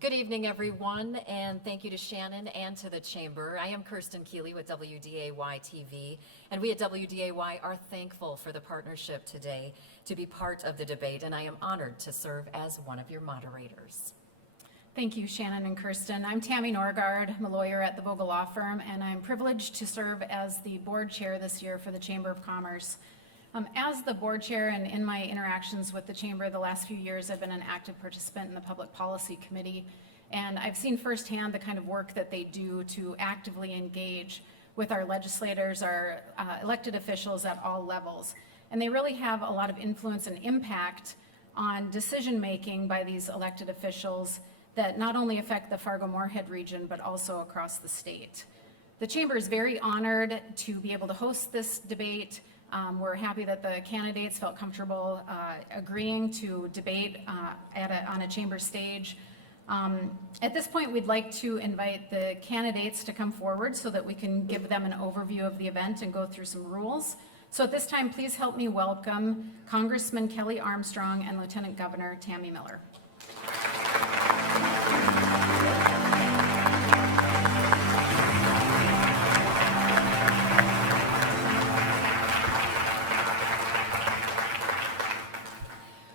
Good evening, everyone, and thank you to Shannon and to the Chamber. I am Kirsten Keeley with WDAY TV, and we at WDAY are thankful for the partnership today to be part of the debate, and I am honored to serve as one of your moderators. Thank you, Shannon and Kirsten. I'm Tammy Norgard. I'm a lawyer at the Vogel Law Firm, and I'm privileged to serve as the board chair this year for the Chamber of Commerce. As the board chair and in my interactions with the Chamber the last few years, I've been an active participant in the Public Policy Committee, and I've seen firsthand the kind of work that they do to actively engage with our legislators, our elected officials at all levels. And they really have a lot of influence and impact on decision-making by these elected officials that not only affect the Fargo-Moorhead region, but also across the state. The Chamber is very honored to be able to host this debate. We're happy that the candidates felt comfortable agreeing to debate on a Chamber stage. At this point, we'd like to invite the candidates to come forward so that we can give them an overview of the event and go through some rules. So at this time, please help me welcome Congressman Kelly Armstrong and Lieutenant Governor Tammy Miller.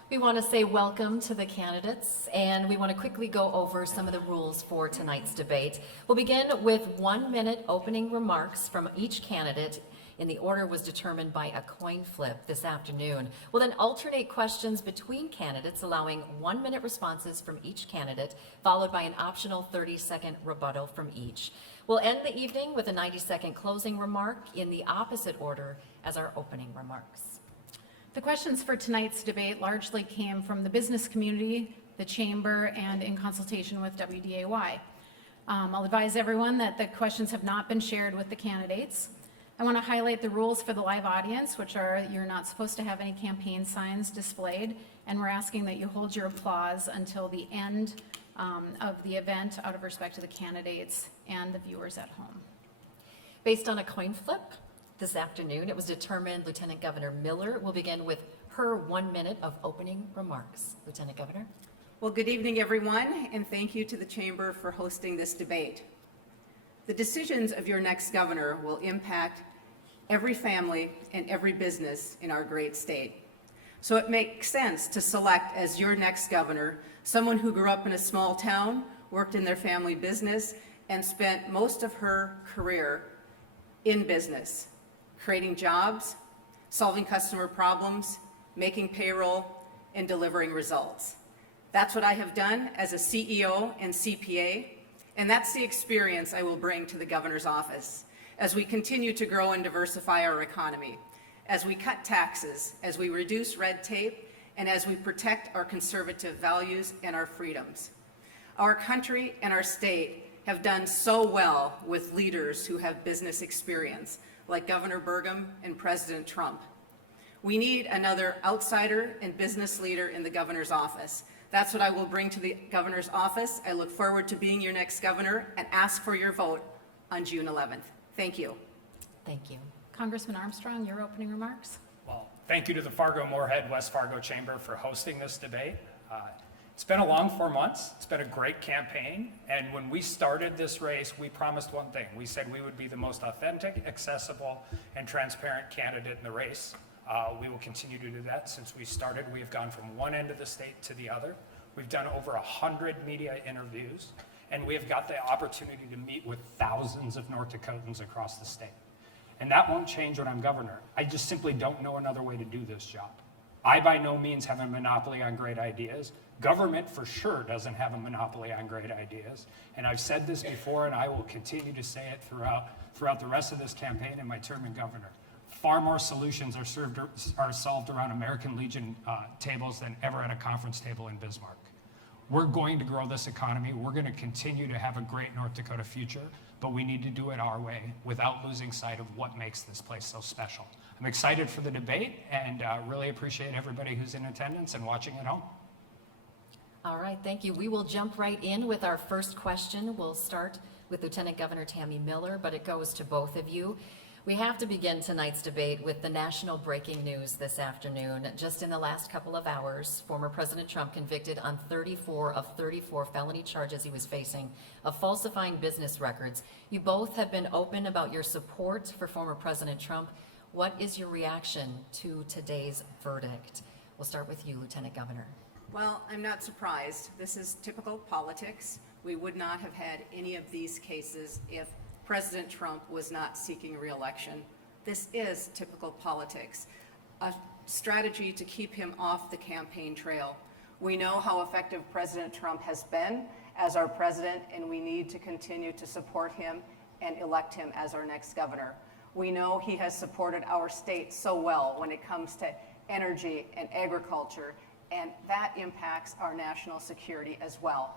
We want to say welcome to the candidates, and we want to quickly go over some of the rules for tonight's debate. We'll begin with 1 minute opening remarks from each candidate, and the order was determined by a coin flip this afternoon. We'll then alternate questions between candidates, allowing 1 minute responses from each candidate, followed by an optional 30-second rebuttal from each. We'll end the evening with a 90-second closing remark in the opposite order as our opening remarks. The questions for tonight's debate largely came from the business community, the Chamber, and in consultation with WDAY. I'll advise everyone that the questions have not been shared with the candidates. I want to highlight the rules for the live audience, which are you're not supposed to have any campaign signs displayed, and we're asking that you hold your applause until the end of the event out of respect to the candidates and the viewers at home. Based on a coin flip, this afternoon, it was determined Lieutenant Governor Miller will begin with her 1 minute of opening remarks. Lieutenant Governor. Well, good evening, everyone, and thank you to the Chamber for hosting this debate. The decisions of your next governor will impact every family and every business in our great state. So it makes sense to select as your next governor someone who grew up in a small town, worked in their family business, and spent most of her career in business, creating jobs, solving customer problems, making payroll, and delivering results. That's what I have done as a CEO and CPA, and that's the experience I will bring to the governor's office as we continue to grow and diversify our economy, as we cut taxes, as we reduce red tape, and as we protect our conservative values and our freedoms. Our country and our state have done so well with leaders who have business experience, like Governor Burgum and President Trump. We need another outsider and business leader in the governor's office. That's what I will bring to the governor's office. I look forward to being your next governor and ask for your vote on June 11th. Thank you. Thank you. Congressman Armstrong, your opening remarks. Well, thank you to the Fargo-Moorhead West Fargo Chamber for hosting this debate. It's been a long 4 months. It's been a great campaign. And when we started this race, we promised one thing. We said we would be the most authentic, accessible, and transparent candidate in the race. We will continue to do that. Since we started, we have gone from one end of the state to the other. We've done over 100 media interviews, and we have got the opportunity to meet with thousands of North Dakotans across the state. And that won't change when I'm governor. I just simply don't know another way to do this job. I by no means have a monopoly on great ideas. Government for sure doesn't have a monopoly on great ideas. And I've said this before, and I will continue to say it throughout the rest of this campaign and my term in governor. Far more solutions are solved around American Legion tables than ever at a conference table in Bismarck. We're going to grow this economy. We're going to continue to have a great North Dakota future, but we need to do it our way without losing sight of what makes this place so special. I'm excited for the debate and really appreciate everybody who's in attendance and watching at home. All right, thank you. We will jump right in with our first question. We'll start with Lieutenant Governor Tammy Miller, but it goes to both of you. We have to begin tonight's debate with the national breaking news this afternoon. Just in the last couple of hours, former President Trump convicted on 34 of 34 felony charges he was facing of falsifying business records. You both have been open about your support for former President Trump. What is your reaction to today's verdict? We'll start with you, Lieutenant Governor. Well, I'm not surprised. This is typical politics. We would not have had any of these cases if President Trump was not seeking re-election. This is typical politics, a strategy to keep him off the campaign trail. We know how effective President Trump has been as our president, and we need to continue to support him and elect him as our next governor. We know he has supported our state so well when it comes to energy and agriculture, and that impacts our national security as well.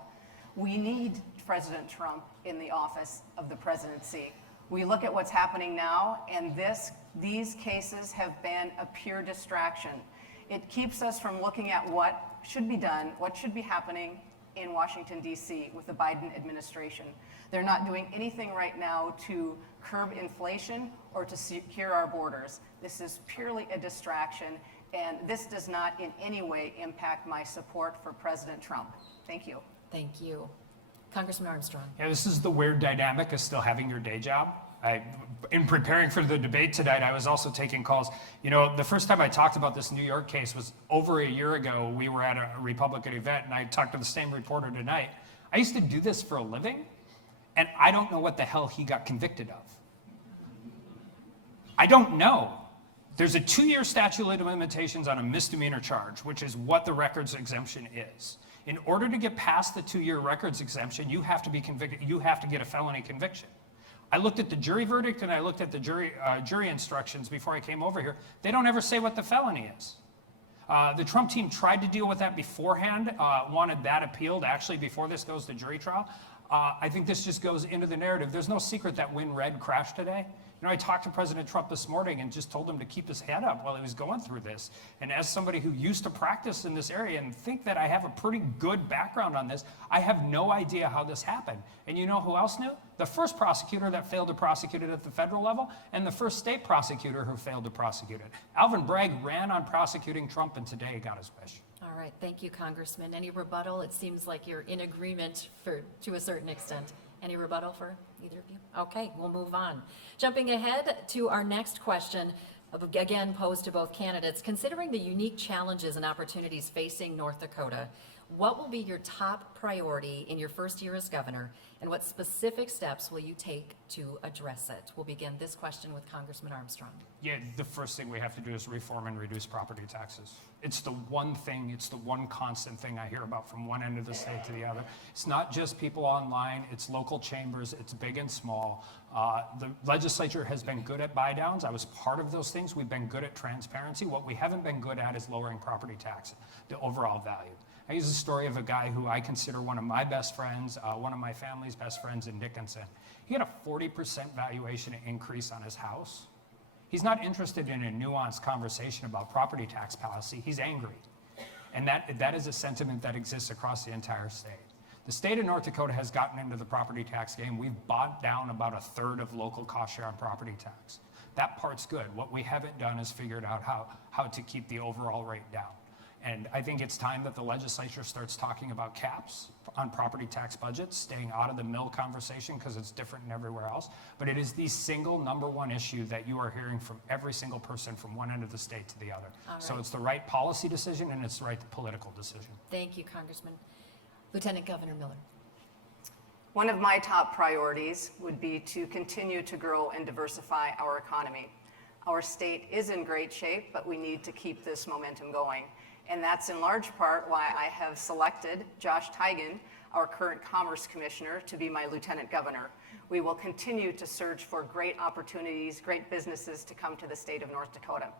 We need President Trump in the office of the presidency. We look at what's happening now, and these cases have been a pure distraction. It keeps us from looking at what should be done, what should be happening in Washington, D.C. with the Biden administration. They're not doing anything right now to curb inflation or to secure our borders. This is purely a distraction, and this does not in any way impact my support for President Trump. Thank you. Thank you. Congressman Armstrong. Yeah, this is the weird dynamic of still having your day job. In preparing for the debate tonight, I was also taking calls. You know, the first time I talked about this New York case was over a year ago. We were at a Republican event, and I talked to the same reporter tonight. I used to do this for a living, and I don't know what the hell he got convicted of. I don't know. There's a 2-year statute of limitations on a misdemeanor charge, which is what the records exemption is. In order to get past the 2-year records exemption, you have to be convicted. You have to get a felony conviction. I looked at the jury verdict and I looked at the jury instructions before I came over here. They don't ever say what the felony is. The Trump team tried to deal with that beforehand, wanted that appealed actually before this goes to jury trial. I think this just goes into the narrative. There's no secret that when red crashed today. You know, I talked to President Trump this morning and just told him to keep his head up while he was going through this. And as somebody who used to practice in this area and think that I have a pretty good background on this, I have no idea how this happened. And you know who else knew? The first prosecutor that failed to prosecute it at the federal level and the first state prosecutor who failed to prosecute it. Alvin Bragg ran on prosecuting Trump and today got his wish. All right, thank you, Congressman. Any rebuttal? It seems like you're in agreement to a certain extent. Any rebuttal for either of you? Okay, we'll move on. Jumping ahead to our next question, again posed to both candidates. Considering the unique challenges and opportunities facing North Dakota, what will be your top priority in your first year as governor, and what specific steps will you take to address it? We'll begin this question with Congressman Armstrong. Yeah, the first thing we have to do is reform and reduce property taxes. It's the one thing, it's the one constant thing I hear about from one end of the state to the other. It's not just people online, it's local chambers, it's big and small. The legislature has been good at buy downs. I was part of those things. We've been good at transparency. What we haven't been good at is lowering property tax, the overall value. I use the story of a guy who I consider one of my best friends, one of my family's best friends in Dickinson. He had a 40% valuation increase on his house. He's not interested in a nuanced conversation about property tax policy. He's angry. And that is a sentiment that exists across the entire state. The state of North Dakota has gotten into the property tax game. We've bought down about 1/3 of local cost share on property tax. That part's good. What we haven't done is figured out how to keep the overall rate down. And I think it's time that the legislature starts talking about caps on property tax budgets, staying out of the mill conversation because it's different than everywhere else. But it is the single #1 issue that you are hearing from every single person from one end of the state to the other. All So right. it's the right policy decision and it's the right political decision. Thank you, Congressman. Lieutenant Governor Miller. One of my top priorities would be to continue to grow and diversify our economy. Our state is in great shape, but we need to keep this momentum going. And that's in large part why I have selected Josh Tigan, our current Commerce Commissioner, to be my Lieutenant Governor. We will continue to search for great opportunities, great businesses to come to the state of North Dakota.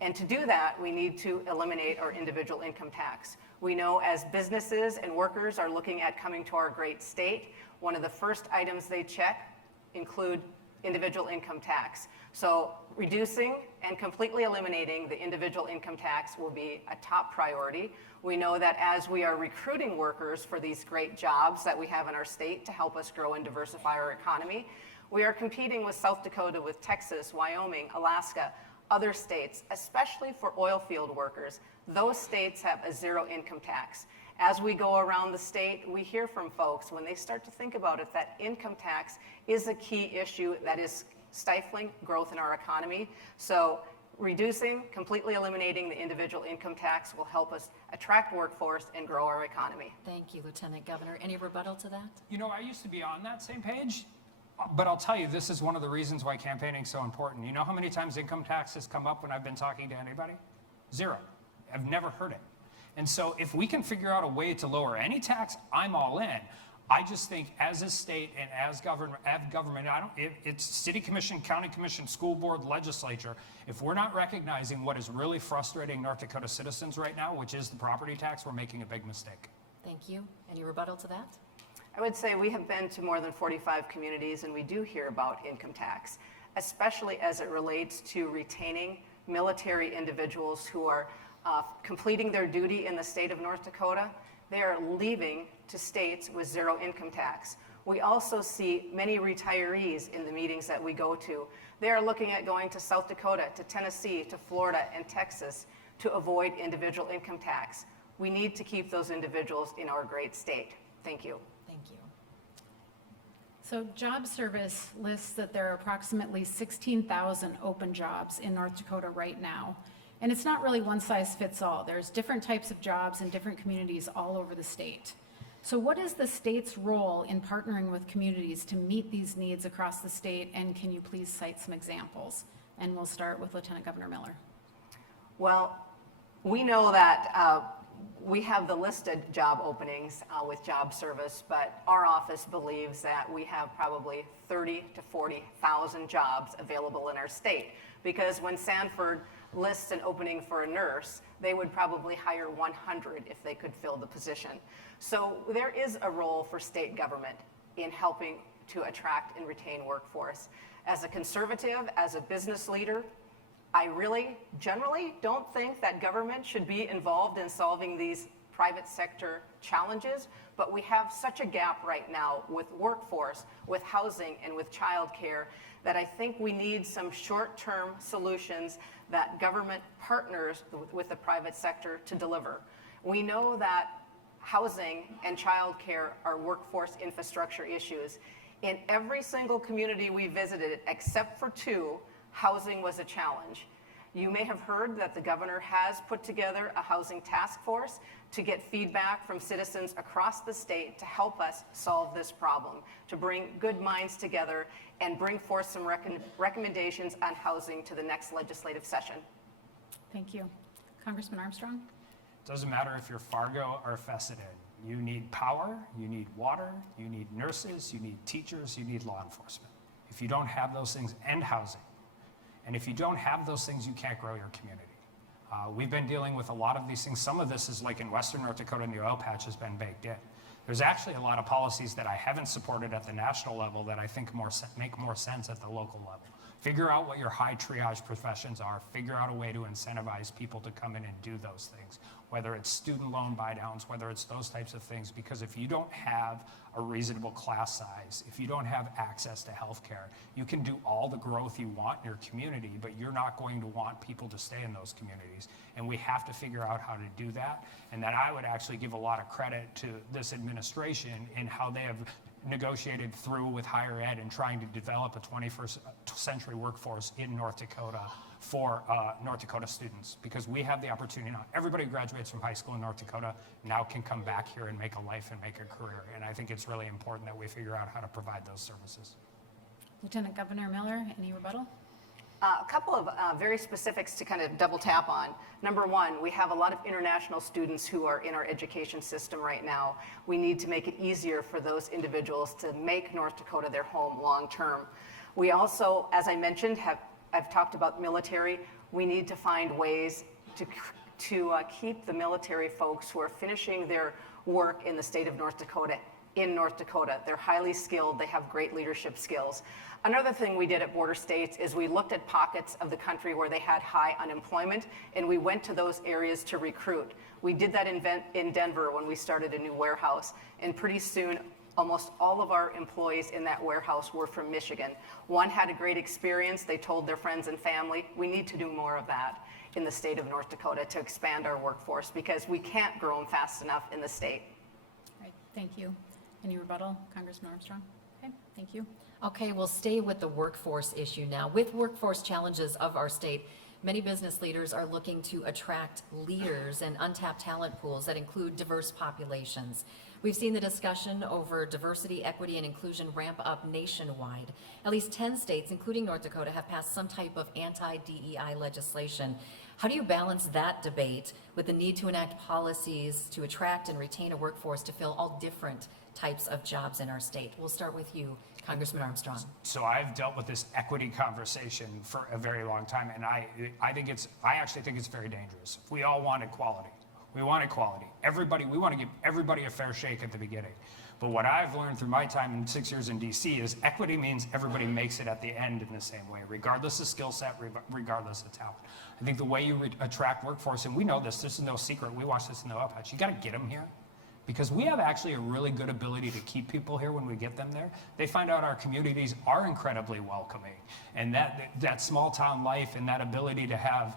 And to do that, we need to eliminate our individual income tax. We know as businesses and workers are looking at coming to our great state, one of the first items they check include individual income tax. So reducing and completely eliminating the individual income tax will be a top priority. We know that as we are recruiting workers for these great jobs that we have in our state to help us grow and diversify our economy, We are competing with South Dakota, with Texas, Wyoming, Alaska, other states, especially for oil field workers. Those states have a zero income tax. As we go around the state, we hear from folks when they start to think about it that income tax is a key issue that is stifling growth in our economy. So reducing, completely eliminating the individual income tax will help us attract workforce and grow our economy. Thank you, Lieutenant Governor. Any rebuttal to that? You know, I used to be on that same page, but I'll tell you, this is one of the reasons why campaigning is so important. You know how many times income tax has come up when I've been talking to anybody? Zero. I've never heard it. And so if we can figure out a way to lower any tax, I'm all in. I just think as a state and as government, it's city commission, county commission, school board, legislature, if we're not recognizing what is really frustrating North Dakota citizens right now, which is the property tax, we're making a big mistake. Thank you. Any rebuttal to that? I would say we have been to more than 45 communities, and we do hear about income tax, especially as it relates to retaining military individuals who are completing their duty in the state of North Dakota. They are leaving to states with zero income tax. We also see many retirees in the meetings that we go to. They are looking at going to South Dakota, to Tennessee, to Florida, and Texas to avoid individual income tax. We need to keep those individuals in our great state. Thank you. Thank you. So Job Service lists that there are approximately 16,000 open jobs in North Dakota right now. And it's not really one size fits all. There's different types of jobs in different communities all over the state. So what is the state's role in partnering with communities to meet these needs across the state? And can you please cite some examples? And we'll start with Lieutenant Governor Miller. Well, we know that we have the listed job openings with Job Service, but our office believes that we have probably 30 to 40,000 jobs available in our state. Because when Sanford lists an opening for a nurse, they would probably hire 100 if they could fill the position. So there is a role for state government in helping to attract and retain workforce. As a conservative, as a business leader, I really generally don't think that government should be involved in solving these private sector challenges, but we have such a gap right now with workforce, with housing, and with childcare that I think we need some short-term solutions that government partners with the private sector to deliver. We know that housing and childcare are workforce infrastructure issues. In every single community we visited, except for 2, housing was a challenge. You may have heard that the governor has put together a housing task force to get feedback from citizens across the state to help us solve this problem, to bring good minds together and bring forth some recommendations on housing to the next legislative session. Thank you. Congressman Armstrong? Doesn't matter if you're Fargo or Fessenden. You need power, you need water, you need nurses, you need teachers, you need law enforcement. If you don't have those things, and housing. And if you don't have those things, you can't grow your community. We've been dealing with a lot of these things. Some of this is like in Western North Dakota, and the oil patch has been baked in. There's actually a lot of policies that I haven't supported at the national level that I think make more sense at the local level. Figure out what your high triage professions are. Figure out a way to incentivize people to come in and do those things, whether it's student loan buy-downs, whether it's those types of things. Because if you don't have a reasonable class size, if you don't have access to health care, you can do all the growth you want in your community, but you're not going to want people to stay in those communities. And we have to figure out how to do that. And then I would actually give a lot of credit to this administration in how they have negotiated through with higher ed and trying to develop a 21st century workforce in North Dakota for North Dakota students, because we have the opportunity now. Everybody who graduates from high school in North Dakota now can come back here and make a life and make a career. And I think it's really important that we figure out how to provide those services. Lieutenant Governor Miller, any rebuttal? A couple of very specifics to kind of double tap on. Number one, we have a lot of international students who are in our education system right now. We need to make it easier for those individuals to make North Dakota their home long term. We also, as I mentioned, I've talked about military. We need to find ways to keep the military folks who are finishing their work in the state of North Dakota in North Dakota. They're highly skilled. They have great leadership skills. Another thing we did at border states is we looked at pockets of the country where they had high unemployment, and we went to those areas to recruit. We did that in Denver when we started a new warehouse, and pretty soon Almost all of our employees in that warehouse were from Michigan. One had a great experience. They told their friends and family. We need to do more of that in the state of North Dakota to expand our workforce because we can't grow them fast enough in the state. All right, thank you. Any rebuttal, Congressman Armstrong? Okay, thank you. Okay, we'll stay with the workforce issue now. With workforce challenges of our state, many business leaders are looking to attract leaders and untapped talent pools that include diverse populations. We've seen the discussion over diversity, equity, and inclusion ramp up nationwide. At least 10 states, including North Dakota, have passed some type of anti-DEI legislation. How do you balance that debate with the need to enact policies to attract and retain a workforce to fill all different types of jobs in our state? We'll start with you, Congressman Armstrong. So I've dealt with this equity conversation for a very long time, and I actually think it's very dangerous. We all want equality. We want equality. We want to give everybody a fair shake at the beginning. But what I've learned through my time in 6 years in DC is equity means everybody makes it at the end in the same way, regardless of skill set, regardless of talent. I think the way you attract workforce, and we know this is no secret, we watch this in the Uphatch, you got to get them here. Because we have actually a really good ability to keep people here when we get them there. They find out our communities are incredibly welcoming. And that small town life and that ability to have,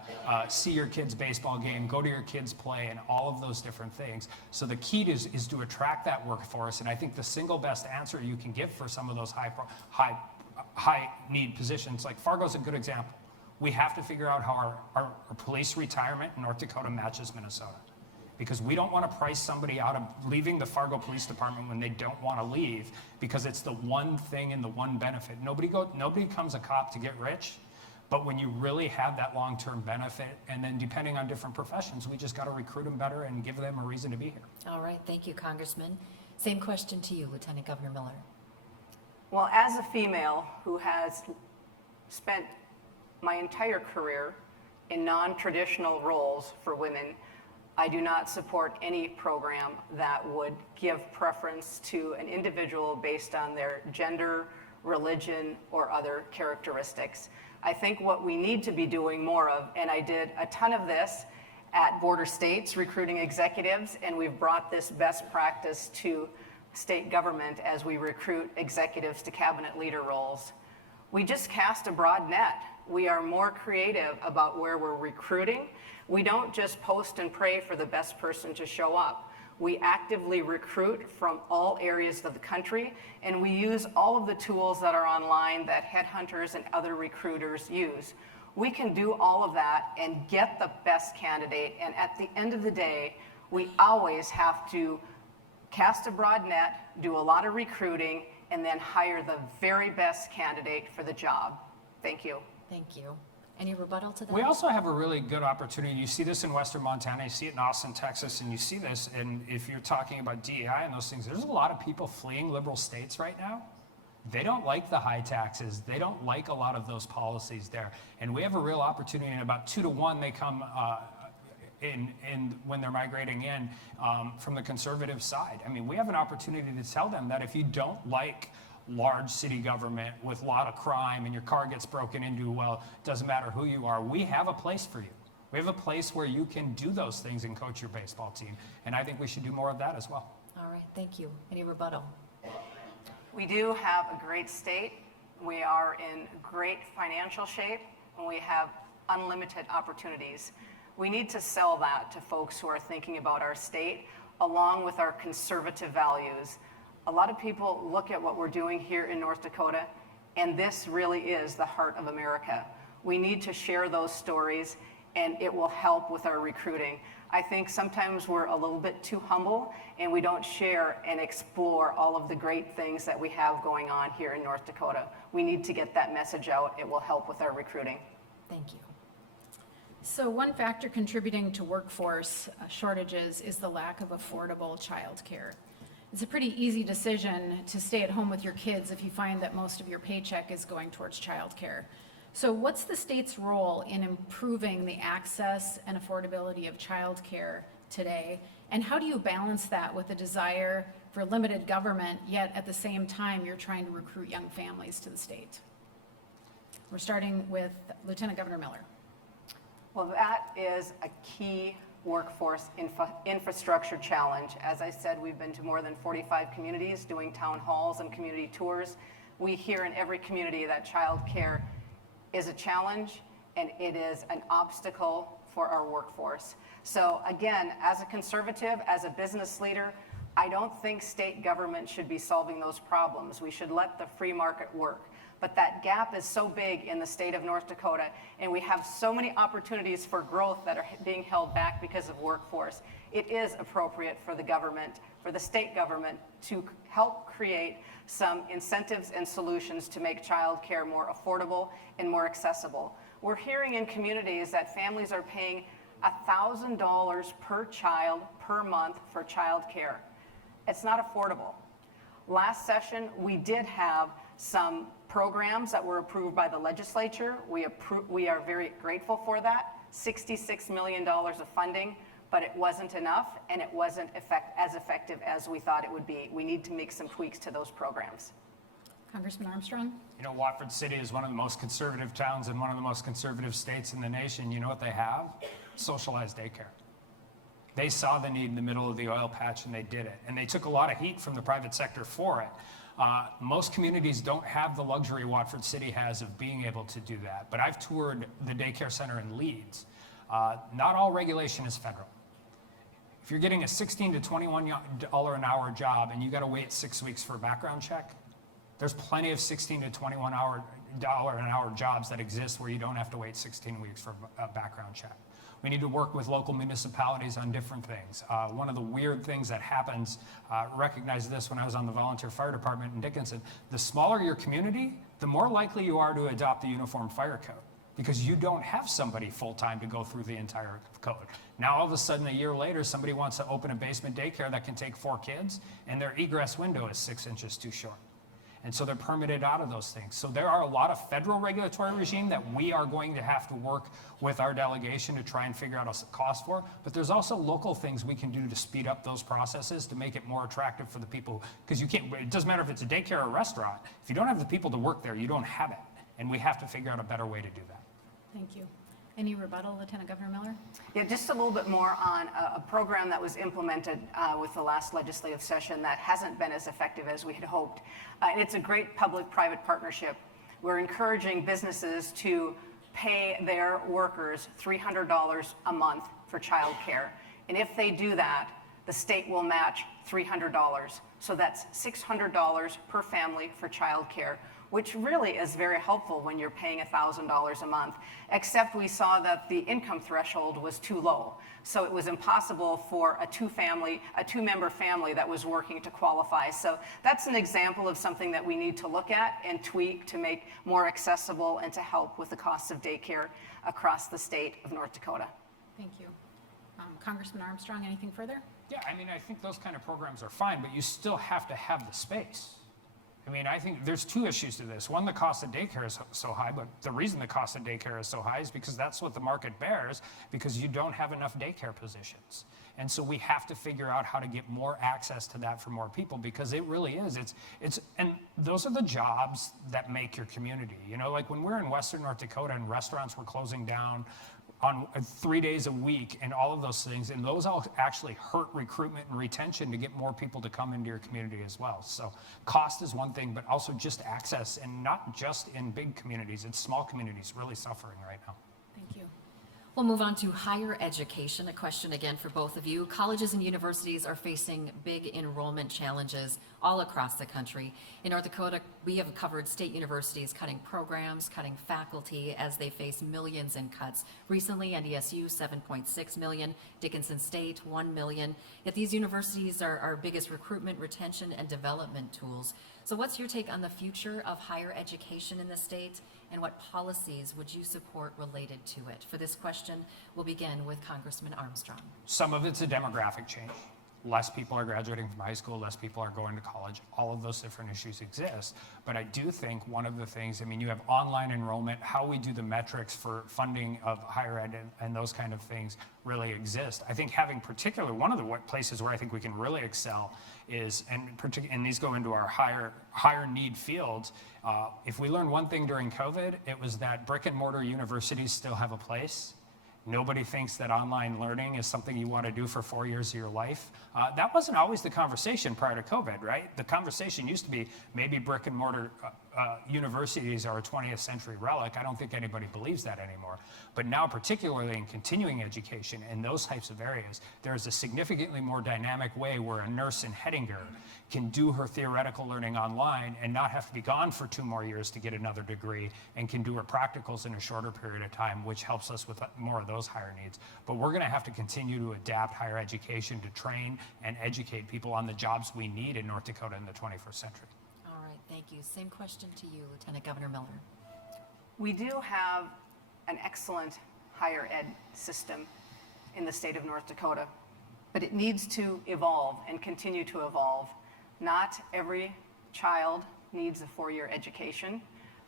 see your kid's baseball game, go to your kids' play, and all of those different things. So the key is to attract that workforce. And I think the single best answer you can give for some of those high need positions, like Fargo's a good example. We have to figure out how our police retirement in North Dakota matches Minnesota. Because we don't want to price somebody out of leaving the Fargo Police Department when they don't want to leave, because it's the one thing and the one benefit. Nobody becomes a cop to get rich, but when you really have that long-term benefit, and then depending on different professions, we just got to recruit them better and give them a reason to be here. All right, thank you, Congressman. Same question to you, Lieutenant Governor Miller. Well, as a female who has spent my entire career in non-traditional roles for women, I do not support any program that would give preference to an individual based on their gender, religion, or other characteristics. I think what we need to be doing more of, and I did a ton of this at border states recruiting executives, and we've brought this best practice to state government as we recruit executives to cabinet leader roles. We just cast a broad net. We are more creative about where we're recruiting. We don't just post and pray for the best person to show up. We actively recruit from all areas of the country, and we use all of the tools that are online that headhunters and other recruiters use. We can do all of that and get the best candidate, and at the end of the day, we always have to cast a broad net, do a lot of recruiting, and then hire the very best candidate for the job. Thank you. Thank you. Any rebuttal to that? We also have a really good opportunity. You see this in Western Montana, you see it in Austin, Texas, and you see this, and if you're talking about DEI and those things, there's a lot of people fleeing liberal states right now. They don't like the high taxes. They don't like a lot of those policies there. And we have a real opportunity, and about 2 to 1 they come in when they're migrating in from the conservative side. I mean, we have an opportunity to tell them that if you don't like large city government with a lot of crime and your car gets broken into, well, it doesn't matter who you are, we have a place for you. We have a place where you can do those things and coach your baseball team. And I think we should do more of that as well. All right, thank you. Any rebuttal? We do have a great state. We are in great financial shape, and we have unlimited opportunities. We need to sell that to folks who are thinking about our state, along with our conservative values. A lot of people look at what we're doing here in North Dakota, and this really is the heart of America. We need to share those stories, and it will help with our recruiting. I think sometimes we're a little bit too humble, and we don't share and explore all of the great things that we have going on here in North Dakota. We need to get that message out. It will help with our recruiting. Thank you. So one factor contributing to workforce shortages is the lack of affordable childcare. It's a pretty easy decision to stay at home with your kids if you find that most of your paycheck is going towards childcare. So what's the state's role in improving the access and affordability of childcare today? And how do you balance that with the desire for limited government, yet at the same time you're trying to recruit young families to the state? We're starting with Lieutenant Governor Miller. Well, that is a key workforce infrastructure challenge. As I said, we've been to more than 45 communities doing town halls and community tours. We hear in every community that childcare is a challenge and it is an obstacle for our workforce. So again, as a conservative, as a business leader, I don't think state government should be solving those problems. We should let the free market work. But that gap is so big in the state of North Dakota, and we have so many opportunities for growth that are being held back because of workforce. It is appropriate for the government, for the state government, to help create some incentives and solutions to make childcare more affordable and more accessible. We're hearing in communities that families are paying $1,000 per child per month for childcare. It's not affordable. Last session, we did have some programs that were approved by the legislature. We are very grateful for that. $66 million of funding, but it wasn't enough, and it wasn't as effective as we thought it would be. We need to make some tweaks to those programs. Congressman Armstrong? You know, Watford City is one of the most conservative towns and one of the most conservative states in the nation. You know what they have? Socialized daycare. They saw the need in the middle of the oil patch and they did it. And they took a lot of heat from the private sector for it. Most communities don't have the luxury Watford City has of being able to do that. But I've toured the daycare center in Leeds. Not all regulation is federal. If you're getting a $16 to $21 an hour job and you got to wait 6 weeks for a background check, there's plenty of $16 to $21 an hour jobs that exist where you don't have to wait 16 weeks for a background check. We need to work with local municipalities on different things. One of the weird things that happens, recognized this when I was on the volunteer fire department in Dickinson, the smaller your community, the more likely you are to adopt the uniform fire code because you don't have somebody full-time to go through the entire code. Now all of a sudden, a year later, somebody wants to open a basement daycare that can take 4 kids and their egress window is 6 inches too short. And so they're permitted out of those things. So there are a lot of federal regulatory regime that we are going to have to work with our delegation to try and figure out a cost for. But there's also local things we can do to speed up those processes to make it more attractive for the people. Because you can't, it doesn't matter if it's a daycare or a restaurant. If you don't have the people to work there, you don't have it. And we have to figure out a better way to do that. Thank you. Any rebuttal, Lieutenant Governor Miller? Yeah, just a little bit more on a program that was implemented with the last legislative session that hasn't been as effective as we had hoped. And it's a great public-private partnership. We're encouraging businesses to pay their workers $300 a month for childcare. And if they do that, the state will match $300. So that's $600 per family for childcare, which really is very helpful when you're paying $1,000 a month, except we saw that the income threshold was too low. So it was impossible for a two-member family that was working to qualify. So that's an example of something that we need to look at and tweak to make more accessible and to help with the cost of daycare across the state of North Dakota. Thank you. Congressman Armstrong, anything further? Yeah, I mean, I think those kind of programs are fine, but you still have to have the space. I mean, I think there's 2 issues to this. One, the cost of daycare is so high, but the reason the cost of daycare is so high is because that's what the market bears, because you don't have enough daycare positions. And so we have to figure out how to get more access to that for more people, because it really is. And those are the jobs that make your community. You know, like when we're in Western North Dakota and restaurants were closing down on 3 days a week and all of those things, and those all actually hurt recruitment and retention to get more people to come into your community as well. So cost is one thing, but also just access, and not just in big communities, it's small communities really suffering right now. Thank you. We'll move on to higher education. A question again for both of you. Colleges and universities are facing big enrollment challenges all across the country. In North Dakota, we have covered state universities cutting programs, cutting faculty as they face millions in cuts. Recently, NDSU, $7.6 million, Dickinson State, $1 million. Yet these universities are our biggest recruitment, retention, and development tools. So what's your take on the future of higher education in the state, and what policies would you support related to it? For this question, we'll begin with Congressman Armstrong. Some of it's a demographic change. Less people are graduating from high school, less people are going to college. All of those different issues exist. But I do think one of the things, I mean, you have online enrollment, how we do the metrics for funding of higher ed and those kind of things really exist. I think having particular, one of the places where I think we can really excel is, and these go into our higher need fields, if we learned one thing during COVID, it was that brick and mortar universities still have a place. Nobody thinks that online learning is something you want to do for 4 years of your life. That wasn't always the conversation prior to COVID, right? The conversation used to be maybe brick and mortar universities are a 20th century relic. I don't think anybody believes that anymore. But now, particularly in continuing education and those types of areas, there's a significantly more dynamic way where a nurse in Hettinger can do her theoretical learning online and not have to be gone for 2 more years to get another degree, and can do her practicals in a shorter period of time, which helps us with more of those higher needs. But we're going to have to continue to adapt higher education to train and educate people on the jobs we need in North Dakota in the 21st century. All right, thank you. Same question to you, Lieutenant Governor Miller. We do have an excellent higher ed system in the state of North Dakota, but it needs to evolve and continue to evolve. Not every child needs a 4-year education,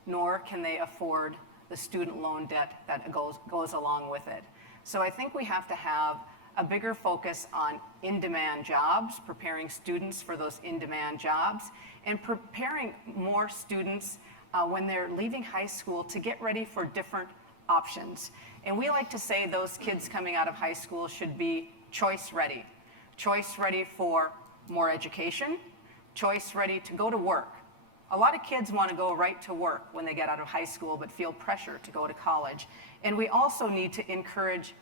nor can they afford the student loan debt that goes along with it. So I think we have to have a bigger focus on in-demand jobs, preparing students for those in-demand jobs, and preparing more students when they're leaving high school to get ready for different options. And we like to say those kids coming out of high school should be choice ready. Choice ready for more education, choice ready to go to work. A lot of kids want to go right to work when they get out of high school, but feel pressure to go to college. And we also need to encourage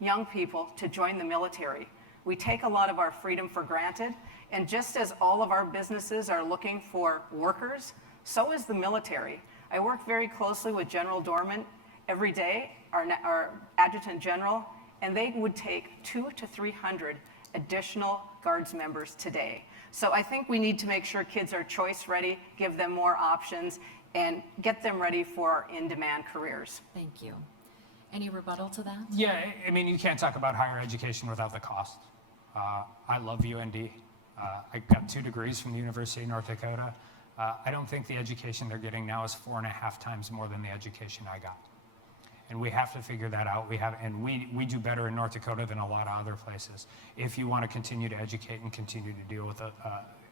young people to join the military. We take a lot of our freedom for granted, and just as all of our businesses are looking for workers, so is the military. I work very closely with General Dorman every day, our Adjutant General, and they would take 200 to 300 additional Guards members today. So I think we need to make sure kids are choice ready, give them more options, and get them ready for in-demand careers. Thank you. Any rebuttal to that? Yeah, I mean, you can't talk about higher education without the cost. I love UND. I got 2 degrees from the University of North Dakota. I don't think the education they're getting now is 4.5 times more than the education I got. And we have to figure that out. We do better in North Dakota than a lot of other places. If you want to continue to educate and continue to deal with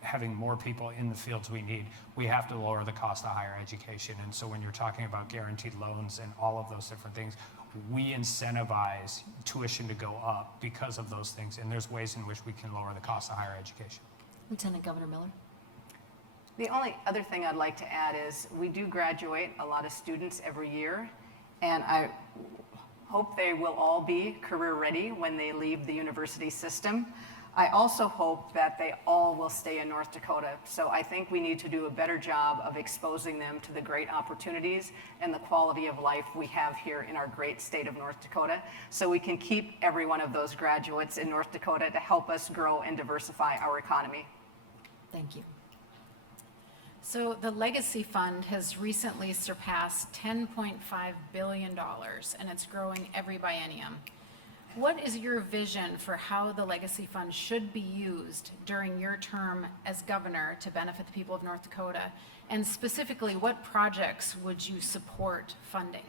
having more people in the fields we need, we have to lower the cost of higher education. And so when you're talking about guaranteed loans and all of those different things, we incentivize tuition to go up because of those things. And there's ways in which we can lower the cost of higher education. Lieutenant Governor Miller. The only other thing I'd like to add is we do graduate a lot of students every year, and I hope they will all be career ready when they leave the university system. I also hope that they all will stay in North Dakota. So I think we need to do a better job of exposing them to the great opportunities and the quality of life we have here in our great state of North Dakota, so we can keep every one of those graduates in North Dakota to help us grow and diversify our economy. Thank you. So the Legacy Fund has recently surpassed $10.5 billion, and it's growing every biennium. What is your vision for how the Legacy Fund should be used during your term as governor to benefit the people of North Dakota? And specifically, what projects would you support funding?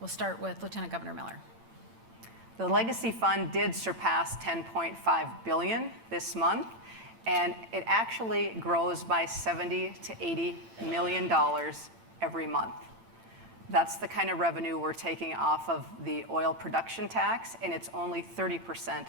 We'll start with Lieutenant Governor Miller. The Legacy Fund did surpass $10.5 billion this month, and it actually grows by $70 to $80 million every month. That's the kind of revenue we're taking off of the oil production tax, and it's only 30%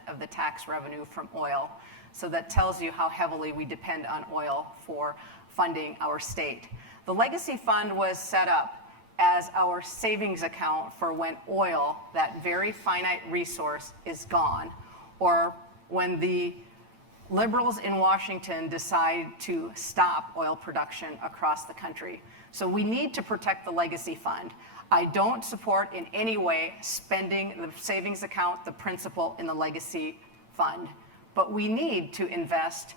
of the tax revenue from oil. So that tells you how heavily we depend on oil for funding our state. The Legacy Fund was set up as our savings account for when oil, that very finite resource, is gone, or when the liberals in Washington decide to stop oil production across the country. So we need to protect the Legacy Fund. I don't support in any way spending the savings account, the principal in the Legacy Fund, but we need to invest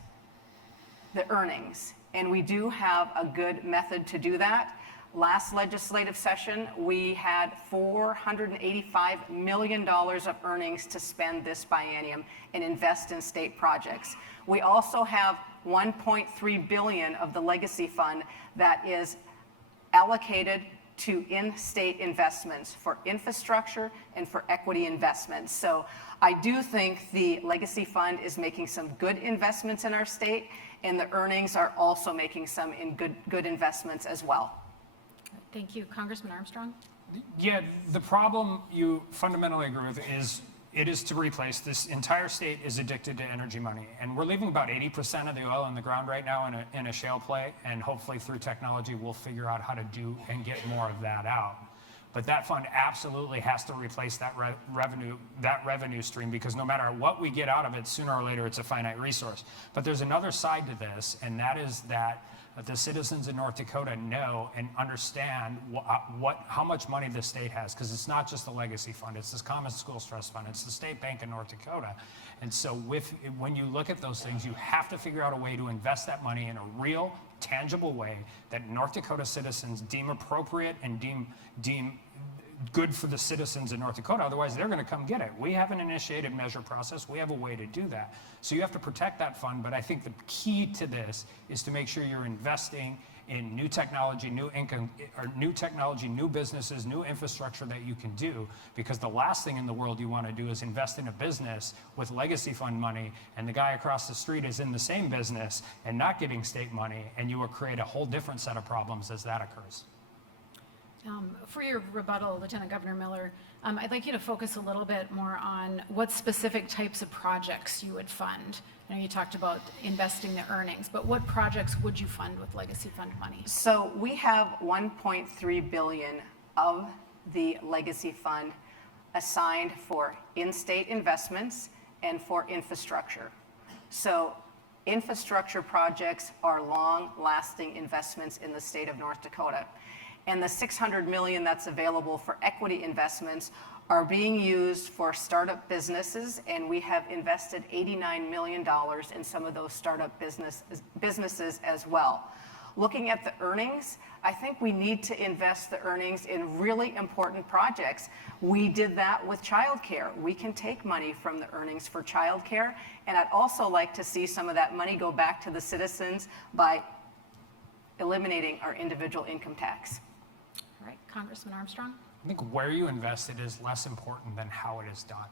the earnings, and we do have a good method to do that. Last legislative session, we had $485 million of earnings to spend this biennium and invest in state projects. We also have $1.3 billion of the Legacy Fund that is allocated to in-state investments for infrastructure and for equity investments. So I do think the Legacy Fund is making some good investments in our state, and the earnings are also making some in good investments as well. Thank you. Congressman Armstrong? Yeah, the problem you fundamentally agree with is it is to replace. This entire state is addicted to energy money, and we're leaving about 80% of the oil in the ground right now in a shale play, and hopefully through technology we'll figure out how to do and get more of that out. But that fund absolutely has to replace that revenue stream, because no matter what we get out of it, sooner or later it's a finite resource. But there's another side to this, and that is that the citizens in North Dakota know and understand how much money the state has, because it's not just the legacy fund, it's this Common Schools Trust Fund, it's the State Bank of North Dakota. And so when you look at those things, you have to figure out a way to invest that money in a real, tangible way that North Dakota citizens deem appropriate and deem good for the citizens in North Dakota. Otherwise, they're going to come get it. We have an initiated measure process. We have a way to do that. So you have to protect that fund. But I think the key to this is to make sure you're investing in new technology, new income, or new technology, new businesses, new infrastructure that you can do. Because the last thing in the world you want to do is invest in a business with legacy fund money, and the guy across the street is in the same business and not getting state money, and you will create a whole different set of problems as that occurs. For your rebuttal, Lieutenant Governor Miller, I'd like you to focus a little bit more on what specific types of projects you would fund. I know you talked about investing the earnings, but what projects would you fund with legacy fund money? So we have 1.3 billion of the legacy fund assigned for in-state investments and for infrastructure. So infrastructure projects are long-lasting investments in the state of North Dakota. And the $600 million that's available for equity investments are being used for startup businesses, and we have invested $89 million in some of those startup businesses as well. Looking at the earnings, I think we need to invest the earnings in really important projects. We did that with childcare. We can take money from the earnings for childcare, and I'd also like to see some of that money go back to the citizens by eliminating our individual income tax. All right, Congressman Armstrong? I think where you invest it is less important than how it is done.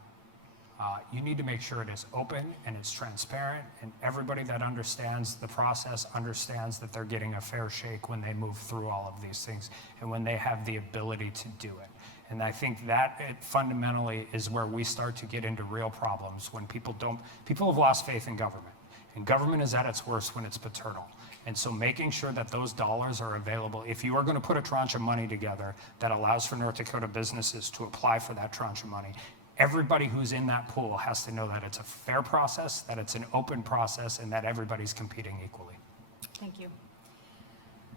You need to make sure it is open and it's transparent, and everybody that understands the process understands that they're getting a fair shake when they move through all of these things and when they have the ability to do it. And I think that it fundamentally is where we start to get into real problems when people have lost faith in government. And government is at its worst when it's paternal. And so making sure that those dollars are available, if you are going to put a tranche of money together that allows for North Dakota businesses to apply for that tranche of money, everybody who's in that pool has to know that it's a fair process, that it's an open process, and that everybody's competing equally. Thank you.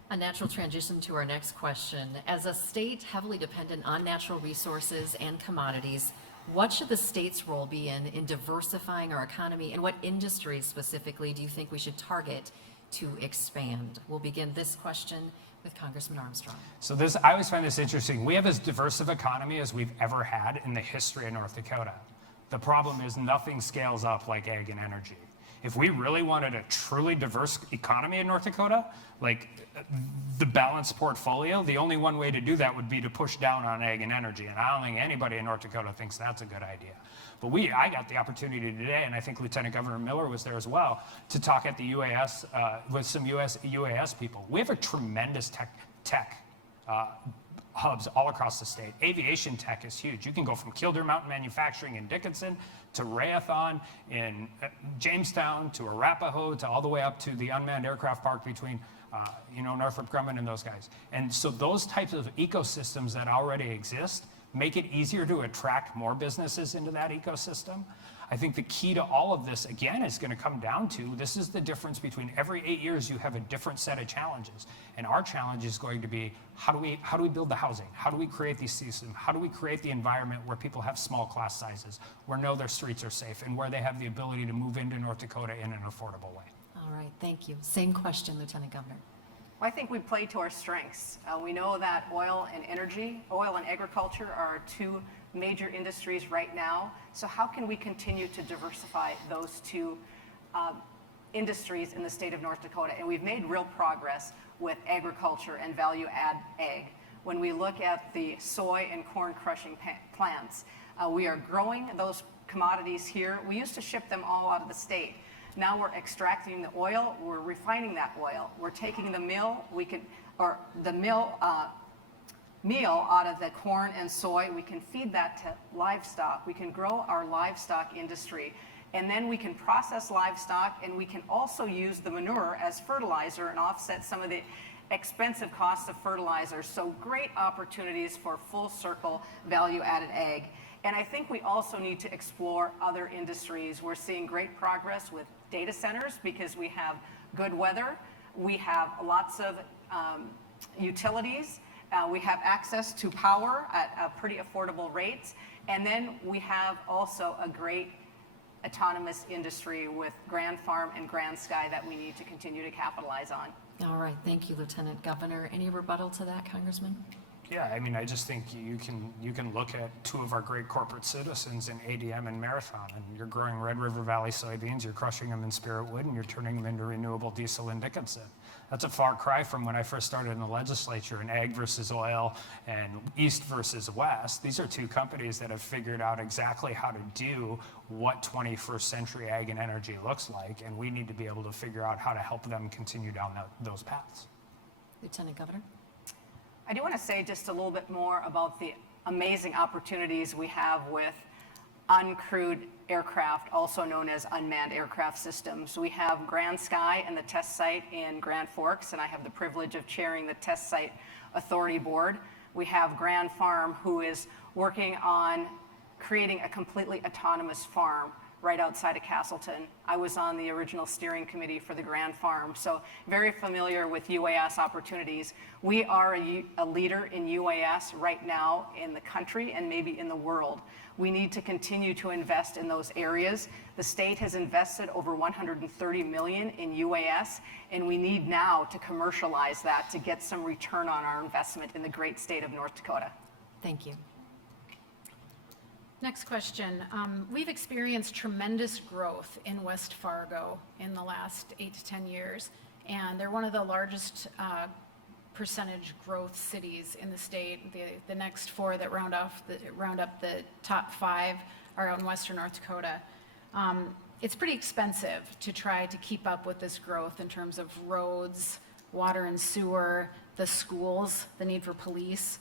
A natural transition to our next question. As a state heavily dependent on natural resources and commodities, what should the state's role be in diversifying our economy, and what industries specifically do you think we should target to expand? We'll begin this question with Congressman Armstrong. So I always find this interesting. We have as diverse of economy as we've ever had in the history of North Dakota. The problem is nothing scales up like ag and energy. If we really wanted a truly diverse economy in North Dakota, like the balanced portfolio, the only one way to do that would be to push down on ag and energy. And I don't think anybody in North Dakota thinks that's a good idea. But I got the opportunity today, and I think Lieutenant Governor Miller was there as well, to talk at the UAS with some UAS people. We have a tremendous tech hubs all across the state. Aviation tech is huge. You can go from Kildare Mountain Manufacturing in Dickinson to Rayathon in Jamestown to Arapahoe to all the way up to the unmanned aircraft park between Northrop Grumman and those guys. And so those types of ecosystems that already exist make it easier to attract more businesses into that ecosystem. I think the key to all of this, again, is going to come down to, this is the difference between every 8 years you have a different set of challenges. And our challenge is going to be, how do we build the housing? How do we create these systems? How do we create the environment where people have small class sizes, where their streets are safe, and where they have the ability to move into North Dakota in an affordable way? All right, thank you. Same question, Lieutenant Governor. I think we play to our strengths. We know that oil and agriculture are two major industries right now. So how can we continue to diversify those two industries in the state of North Dakota? And we've made real progress with agriculture and value add ag. When we look at the soy and corn crushing plants, we are growing those commodities here. We used to ship them all out of the state. Now we're extracting the oil, we're refining that oil. We're taking the mill, meal out of the corn and soy. We can feed that to livestock. We can grow our livestock industry. And then we can process livestock, and we can also use the manure as fertilizer and offset some of the expensive costs of fertilizer. So great opportunities for full circle value-added ag. And I think we also need to explore other industries. We're seeing great progress with data centers because we have good weather. We have lots of utilities. We have access to power at pretty affordable rates. And then we have also a great autonomous industry with Grand Farm and Grand Sky that we need to continue to capitalize on. All right, thank you, Lieutenant Governor. Any rebuttal to that, Congressman? Yeah, I mean, I just think you can look at two of our great corporate citizens in ADM and Marathon, and you're growing Red River Valley soybeans, you're crushing them in Spirit Wood, and you're turning them into renewable diesel in Dickinson. That's a far cry from when I first started in the legislature in ag versus oil and east versus west. These are two companies that have figured out exactly how to do what 21st century ag and energy looks like, and we need to be able to figure out how to help them continue down those paths. Lieutenant Governor? I do want to say just a little bit more about the amazing opportunities we have with uncrewed aircraft, also known as unmanned aircraft systems. We have Grand Sky and the test site in Grand Forks, and I have the privilege of chairing the test site authority board. We have Grand Farm, who is working on creating a completely autonomous farm right outside of Castleton. I was on the original steering committee for the Grand Farm, so very familiar with UAS opportunities. We are a leader in UAS right now in the country and maybe in the world. We need to continue to invest in those areas. The state has invested over $130 million in UAS, and we need now to commercialize that to get some return on our investment in the great state of North Dakota. Thank you. Next question. We've experienced tremendous growth in West Fargo in the last 8 to 10 years, and they're one of the largest percentage growth cities in the state. The next four that round up the top 5 are out in western North Dakota. It's pretty expensive to try to keep up with this growth in terms of roads, water and sewer, the schools, the need for police.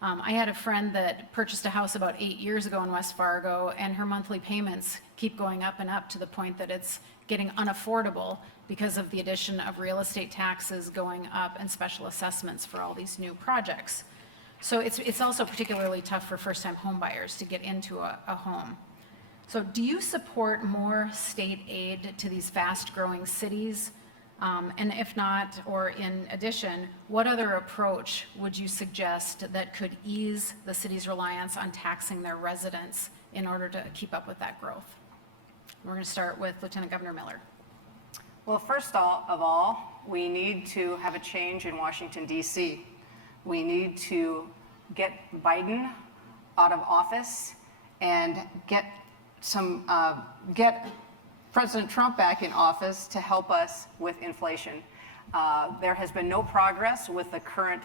I had a friend that purchased a house about 8 years ago in West Fargo, and her monthly payments keep going up and up to the point that it's getting unaffordable because of the addition of real estate taxes going up and special assessments for all these new projects. So it's also particularly tough for first-time home buyers to get into a home. So do you support more state aid to these fast-growing cities? And if not, or in addition, what other approach would you suggest that could ease the city's reliance on taxing their residents in order to keep up with that growth? We're going to start with Lieutenant Governor Miller. Well, first of all, we need to have a change in Washington, D.C. We need to get Biden out of office and get President Trump back in office to help us with inflation. There has been no progress with the current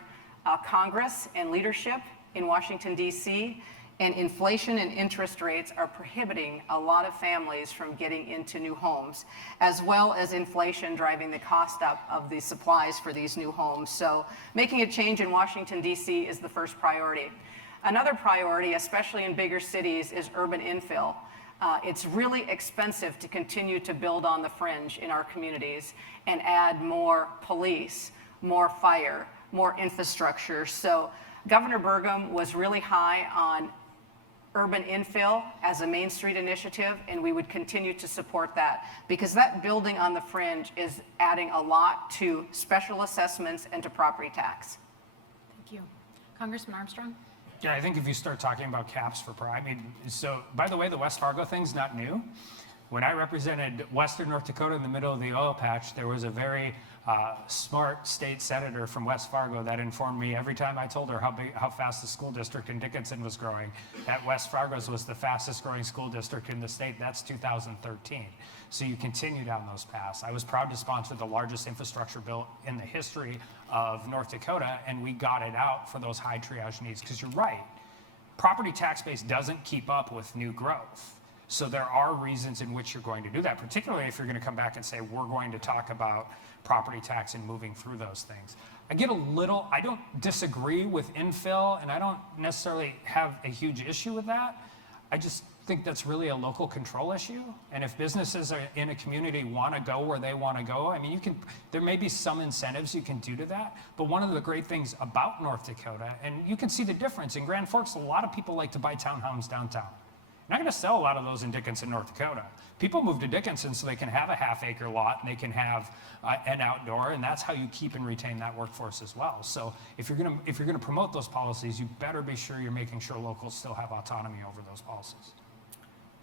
Congress and leadership in Washington, D.C., and inflation and interest rates are prohibiting a lot of families from getting into new homes, as well as inflation driving the cost up of the supplies for these new homes. So making a change in Washington, D.C. is the first priority. Another priority, especially in bigger cities, is urban infill. It's really expensive to continue to build on the fringe in our communities and add more police, more fire, more infrastructure. So Governor Burgum was really high on urban infill as a Main Street initiative, and we would continue to support that because that building on the fringe is adding a lot to special assessments and to property tax. Thank you. Congressman Armstrong? Yeah, I think if you start talking about caps for so by the way, the West Fargo thing's not new. When I represented Western North Dakota in the middle of the oil patch, there was a very smart state senator from West Fargo that informed me every time I told her how fast the school district in Dickinson was growing, that West Fargo's was the fastest growing school district in the state. That's 2013. So you continue down those paths. I was proud to sponsor the largest infrastructure bill in the history of North Dakota, and we got it out for those high triage needs. Because you're right, property tax base doesn't keep up with new growth. So there are reasons in which you're going to do that, particularly if you're going to come back and say, we're going to talk about property tax and moving through those things. I don't disagree with infill, and I don't necessarily have a huge issue with that. I just think that's really a local control issue. And if businesses in a community want to go where they want to go, I mean, there may be some incentives you can do to that. But one of the great things about North Dakota, and you can see the difference in Grand Forks, a lot of people like to buy townhomes downtown. You're not going to sell a lot of those in Dickinson, North Dakota. People move to Dickinson so they can have a half-acre lot and they can have an outdoor, and that's how you keep and retain that workforce as well. So if you're going to promote those policies, you better be sure you're making sure locals still have autonomy over those policies.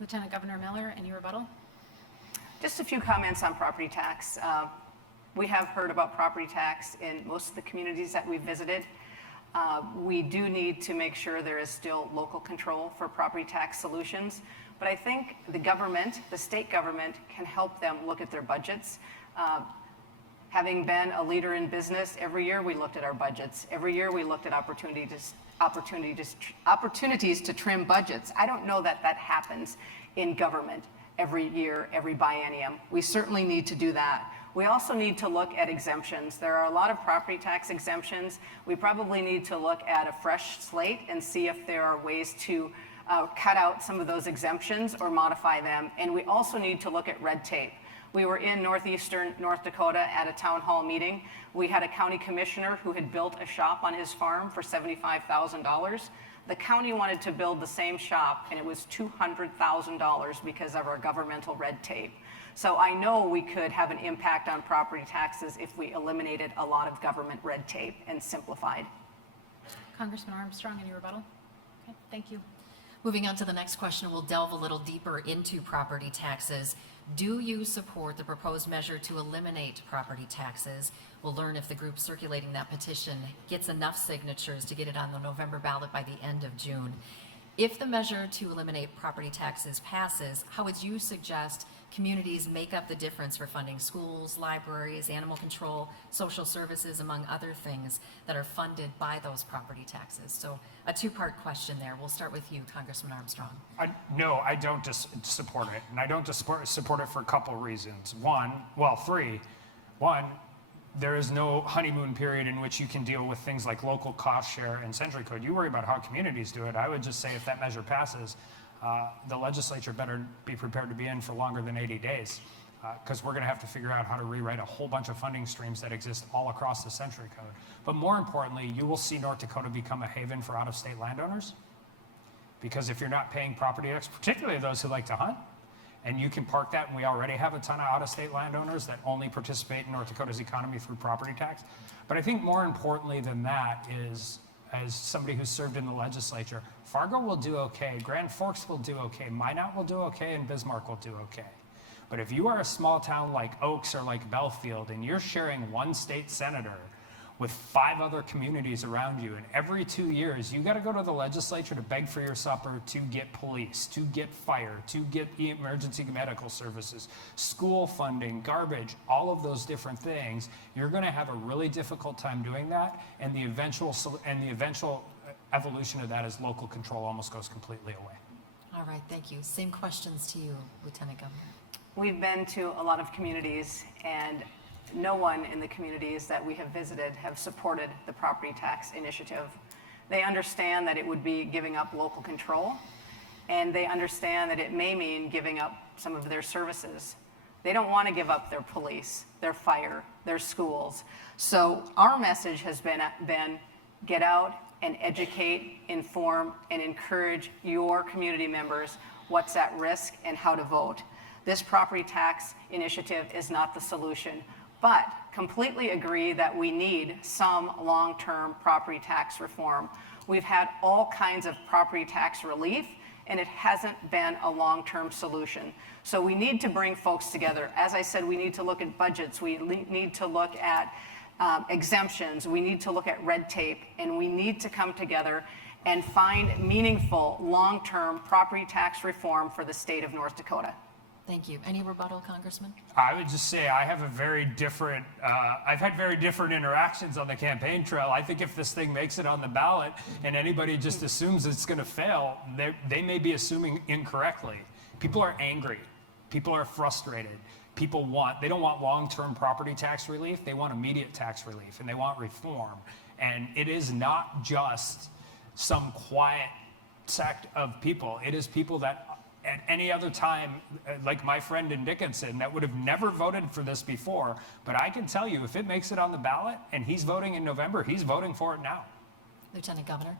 Lieutenant Governor Miller, any rebuttal? Just a few comments on property tax. We have heard about property tax in most of the communities that we've visited. We do need to make sure there is still local control for property tax solutions, but I think the government, the state government, can help them look at their budgets. Having been a leader in business, every year we looked at our budgets. Every year we looked at opportunities to trim budgets. I don't know that that happens in government every year, every biennium. We certainly need to do that. We also need to look at exemptions. There are a lot of property tax exemptions. We probably need to look at a fresh slate and see if there are ways to cut out some of those exemptions or modify them. And we also need to look at red tape. We were in northeastern North Dakota at a town hall meeting. We had a county commissioner who had built a shop on his farm for $75,000. The county wanted to build the same shop, and it was $200,000 because of our governmental red tape. So I know we could have an impact on property taxes if we eliminated a lot of government red tape and simplified. Congressman Armstrong, any rebuttal? Okay, thank you. Moving on to the next question, we'll delve a little deeper into property taxes. Do you support the proposed measure to eliminate property taxes? We'll learn if the group circulating that petition gets enough signatures to get it on the November ballot by the end of June. If the measure to eliminate property taxes passes, how would you suggest communities make up the difference for funding schools, libraries, animal control, social services, among other things that are funded by those property taxes? So a two-part question there. We'll start with you, Congressman Armstrong. No, I don't support it, and I don't support it for a couple reasons. Three. One, there is no honeymoon period in which you can deal with things like local cost share and century code. You worry about how communities do it. I would just say if that measure passes, the legislature better be prepared to be in for longer than 80 days, because we're going to have to figure out how to rewrite a whole bunch of funding streams that exist all across the century code. But more importantly, you will see North Dakota become a haven for out-of-state landowners, because if you're not paying property tax, particularly those who like to hunt, and you can park that, and we already have a ton of out-of-state landowners that only participate in North Dakota's economy through property tax. But I think more importantly than that is, as somebody who served in the legislature, Fargo will do okay, Grand Forks will do okay, Minot will do okay, and Bismarck will do okay. But if you are a small town like Oaks or like Belfield, and you're sharing one state senator with 5 other communities around you, and every 2 years, you got to go to the legislature to beg for your supper, to get police, to get fire, to get emergency medical services, school funding, garbage, all of those different things, you're going to have a really difficult time doing that, and the eventual evolution of that is local control almost goes completely away. All right, thank you. Same questions to you, Lieutenant Governor. We've been to a lot of communities, and no one in the communities that we have visited have supported the property tax initiative. They understand that it would be giving up local control, and they understand that it may mean giving up some of their services. They don't want to give up their police, their fire, their schools. So our message has been get out and educate, inform, and encourage your community members what's at risk and how to vote. This property tax initiative is not the solution, but completely agree that we need some long-term property tax reform. We've had all kinds of property tax relief, and it hasn't been a long-term solution. So we need to bring folks together. As I said, we need to look at budgets. We need to look at exemptions. We need to look at red tape, and we need to come together and find meaningful, long-term property tax reform for the state of North Dakota. Thank you. Any rebuttal, Congressman? I would just say I have a very different, I've had very different interactions on the campaign trail. I think if this thing makes it on the ballot and anybody just assumes it's going to fail, they may be assuming incorrectly. People are angry. People are frustrated. They don't want long-term property tax relief. They want immediate tax relief, and they want reform. And it is not just some quiet sect of people. It is people that at any other time, like my friend in Dickinson, that would have never voted for this before. But I can tell you, if it makes it on the ballot and he's voting in November, he's voting for it now. Lieutenant Governor?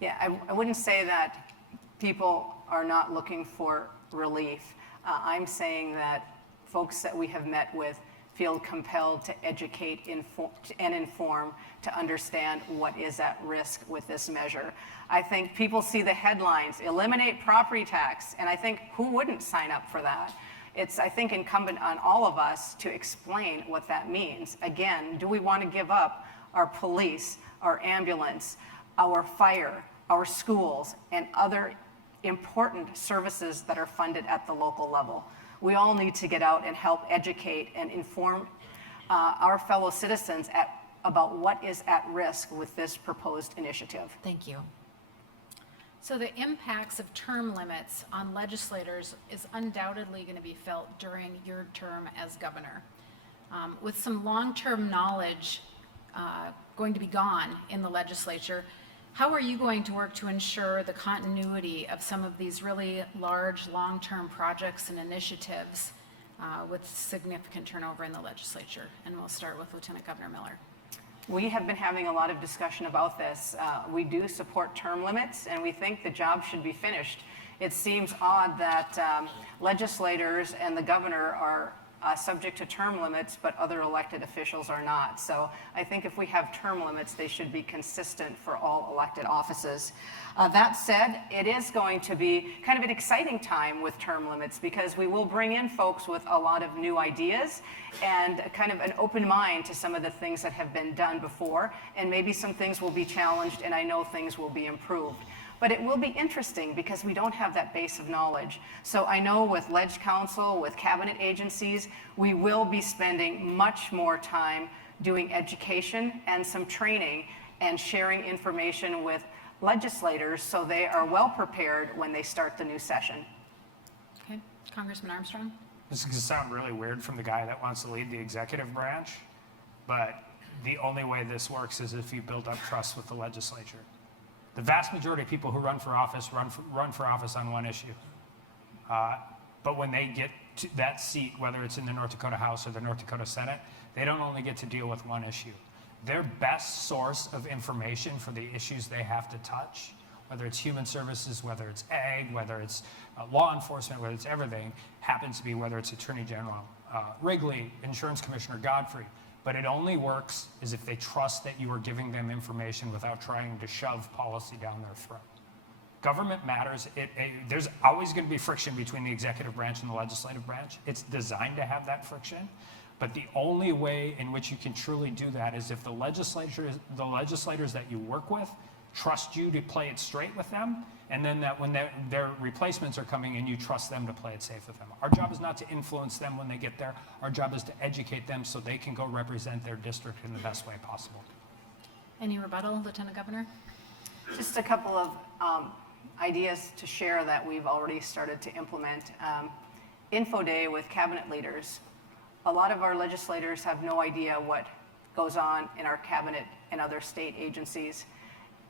Yeah, I wouldn't say that people are not looking for relief. I'm saying that folks that we have met with feel compelled to educate and inform to understand what is at risk with this measure. I think people see the headlines, eliminate property tax, and I think who wouldn't sign up for that? It's, I think, incumbent on all of us to explain what that means. Again, do we want to give up our police, our ambulance, our fire, our schools, and other important services that are funded at the local level? We all need to get out and help educate and inform our fellow citizens about what is at risk with this proposed initiative. Thank you. So the impacts of term limits on legislators is undoubtedly going to be felt during your term as governor. With some long-term knowledge going to be gone in the legislature, how are you going to work to ensure the continuity of some of these really large, long-term projects and initiatives with significant turnover in the legislature? And we'll start with Lieutenant Governor Miller. We have been having a lot of discussion about this. We do support term limits, and we think the job should be finished. It seems odd that legislators and the governor are subject to term limits, but other elected officials are not. So I think if we have term limits, they should be consistent for all elected offices. That said, it is going to be kind of an exciting time with term limits because we will bring in folks with a lot of new ideas and kind of an open mind to some of the things that have been done before, and maybe some things will be challenged, and I know things will be improved. But it will be interesting because we don't have that base of knowledge. So I know with Ledge Council, with cabinet agencies, we will be spending much more time doing education and some training and sharing information with legislators so they are well prepared when they start the new session. Okay, Congressman Armstrong? This is going to sound really weird from the guy that wants to lead the executive branch, but the only way this works is if you build up trust with the legislature. The vast majority of people who run for office run for office on one issue. But when they get to that seat, whether it's in the North Dakota House or the North Dakota Senate, they don't only get to deal with one issue. Their best source of information for the issues they have to touch, whether it's human services, whether it's ag, whether it's law enforcement, whether it's everything, happens to be whether it's Attorney General Wrigley, Insurance Commissioner Godfrey. But it only works is if they trust that you are giving them information without trying to shove policy down their throat. Government matters. There's always going to be friction between the executive branch and the legislative branch. It's designed to have that friction. But the only way in which you can truly do that is if the legislators that you work with trust you to play it straight with them, and then that when their replacements are coming in, you trust them to play it safe with them. Our job is not to influence them when they get there. Our job is to educate them so they can go represent their district in the best way possible. Any rebuttal, Lieutenant Governor? Just a couple of ideas to share that we've already started to implement. Info Day with cabinet leaders. A lot of our legislators have no idea what goes on in our cabinet and other state agencies.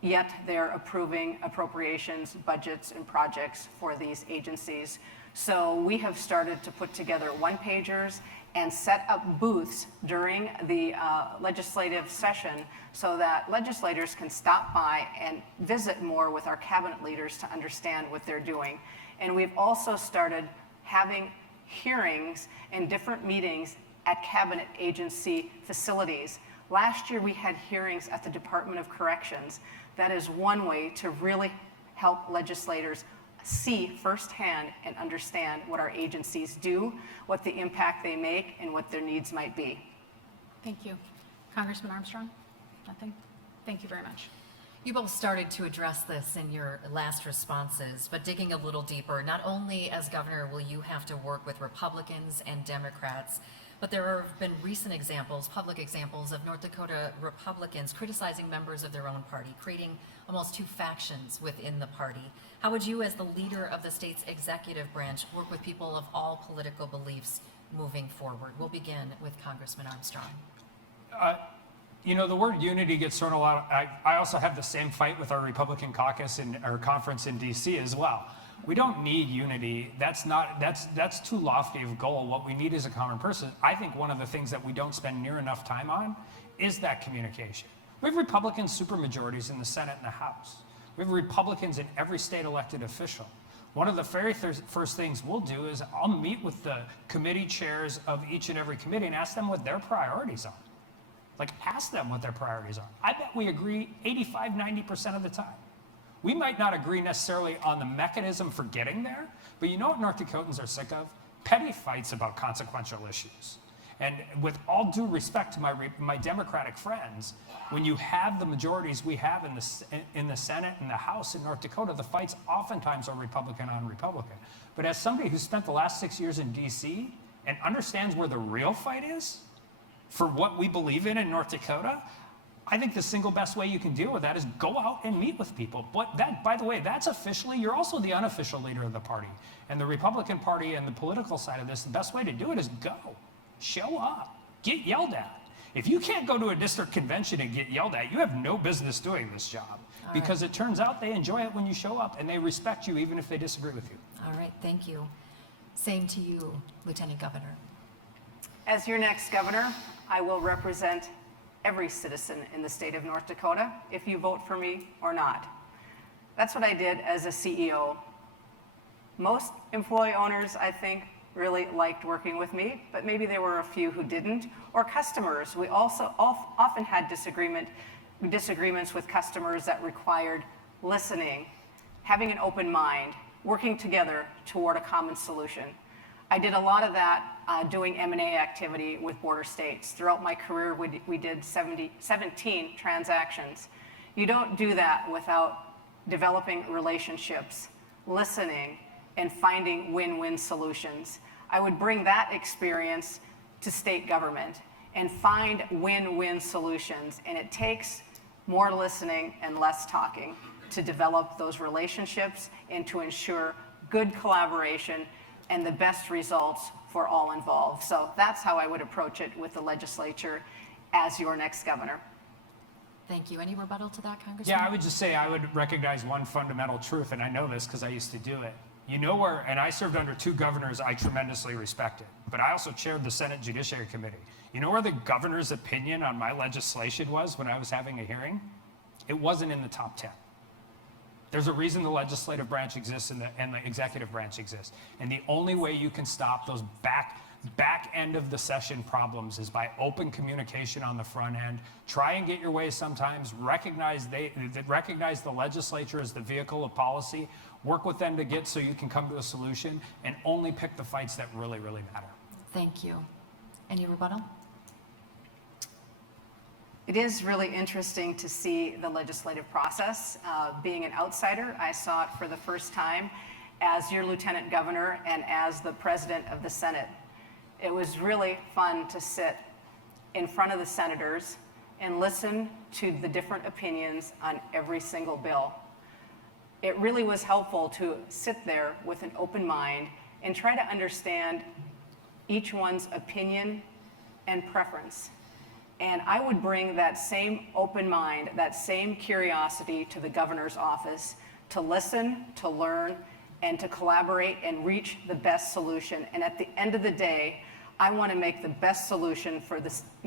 Yet they're approving appropriations, budgets, and projects for these agencies. So we have started to put together one-pagers and set up booths during the legislative session so that legislators can stop by and visit more with our cabinet leaders to understand what they're doing. And we've also started having hearings and different meetings at cabinet agency facilities. Last year we had hearings at the Department of Corrections. That is one way to really help legislators see firsthand and understand what our agencies do, what the impact they make, and what their needs might be. Thank you. Congressman Armstrong? Nothing? Thank you very much. You both started to address this in your last responses, but digging a little deeper, not only as governor will you have to work with Republicans and Democrats, But there have been recent examples, public examples of North Dakota Republicans criticizing members of their own party, creating almost two factions within the party. How would you, as the leader of the state's executive branch, work with people of all political beliefs moving forward? We'll begin with Congressman Armstrong. You know, the word unity gets thrown a lot. I also have the same fight with our Republican caucus and our conference in DC as well. We don't need unity. That's too lofty of a goal. What we need is a common person. I think one of the things that we don't spend near enough time on is that communication. We have Republican supermajorities in the Senate and the House. We have Republicans in every state elected official. One of the very first things we'll do is I'll meet with the committee chairs of each and every committee and ask them what their priorities are. Like, ask them what their priorities are. I bet we agree 85, 90% of the time. We might not agree necessarily on the mechanism for getting there, but you know what North Dakotans are sick of? Petty fights about consequential issues. And with all due respect to my Democratic friends, when you have the majorities we have in the Senate and the House in North Dakota, the fights oftentimes are Republican on Republican. But as somebody who spent the last 6 years in DC and understands where the real fight is, for what we believe in North Dakota, I think the single best way you can deal with that is go out and meet with people. But that, by the way, that's officially, you're also the unofficial leader of the party. And the Republican Party and the political side of this, the best way to do it is go. Show up. Get yelled at. If you can't go to a district convention and get yelled at, you have no business doing this job. Because it turns out they enjoy it when you show up and they respect you even if they disagree with you. All right, thank you. Same to you, Lieutenant Governor. As your next governor, I will represent every citizen in the state of North Dakota, if you vote for me or not. That's what I did as a CEO. Most employee owners, I think, really liked working with me, but maybe there were a few who didn't. Or customers. We also often had disagreements with customers that required listening, having an open mind, working together toward a common solution. I did a lot of that doing M&A activity with border states. Throughout my career, we did 17 transactions. You don't do that without developing relationships, listening, and finding win-win solutions. I would bring that experience to state government and find win-win solutions. And it takes more listening and less talking to develop those relationships and to ensure good collaboration and the best results for all involved. So that's how I would approach it with the legislature as your next governor. Thank you. Any rebuttal to that, Congressman? Yeah, I would just say I would recognize one fundamental truth, and I know this because I used to do it. You know where, and I served under two governors I tremendously respected, but I also chaired the Senate Judiciary Committee. You know where the governor's opinion on my legislation was when I was having a hearing? It wasn't in the top 10. There's a reason the legislative branch exists and the executive branch exists. And the only way you can stop those back end of the session problems is by open communication on the front end. Try and get your way sometimes. Recognize the legislature as the vehicle of policy. Work with them to get so you can come to a solution, and only pick the fights that really, really matter. Thank you. Any rebuttal? It is really interesting to see the legislative process. Being an outsider, I saw it for the first time as your lieutenant governor and as the president of the Senate. It was really fun to sit in front of the senators and listen to the different opinions on every single bill. It really was helpful to sit there with an open mind and try to understand each one's opinion and preference. And I would bring that same open mind, that same curiosity to the governor's office to listen, to learn, and to collaborate and reach the best solution. And at the end of the day, I want to make the best solution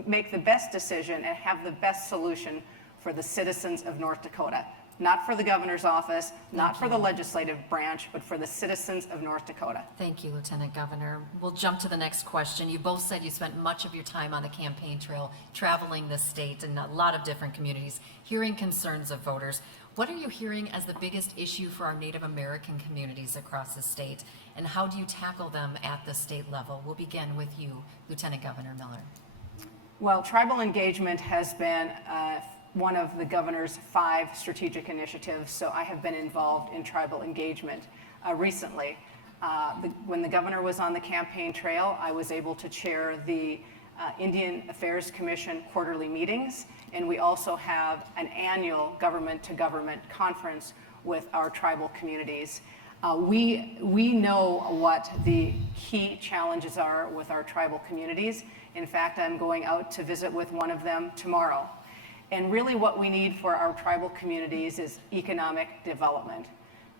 make the best decision and have the best solution for the citizens of North Dakota. Not for the governor's office, not for the legislative branch, but for the citizens of North Dakota. Thank you, Lieutenant Governor. We'll jump to the next question. You both said you spent much of your time on the campaign trail, traveling the state in a lot of different communities, hearing concerns of voters. What are you hearing as the biggest issue for our Native American communities across the state, and how do you tackle them at the state level? We'll begin with you, Lieutenant Governor Miller. Well, tribal engagement has been one of the governor's 5 strategic initiatives, so I have been involved in tribal engagement recently. When the governor was on the campaign trail, I was able to chair the Indian Affairs Commission quarterly meetings, and we also have an annual government-to-government conference with our tribal communities. We know what the key challenges are with our tribal communities. In fact, I'm going out to visit with one of them tomorrow. And really what we need for our tribal communities is economic development.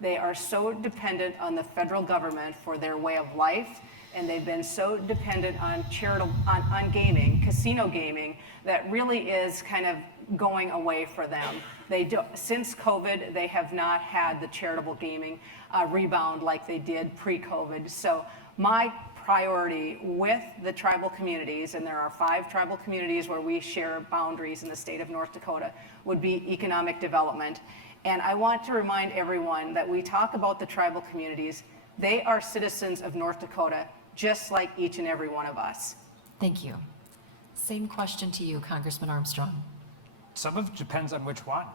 They are so dependent on the federal government for their way of life, and they've been so dependent on on gaming, casino gaming, that really is kind of going away for them. Since COVID, they have not had the charitable gaming rebound like they did pre-COVID. So my priority with the tribal communities, and there are 5 tribal communities where we share boundaries in the state of North Dakota, would be economic development. And I want to remind everyone that we talk about the tribal communities. They are citizens of North Dakota, just like each and every one of us. Thank you. Same question to you, Congressman Armstrong. Some of it depends on which one.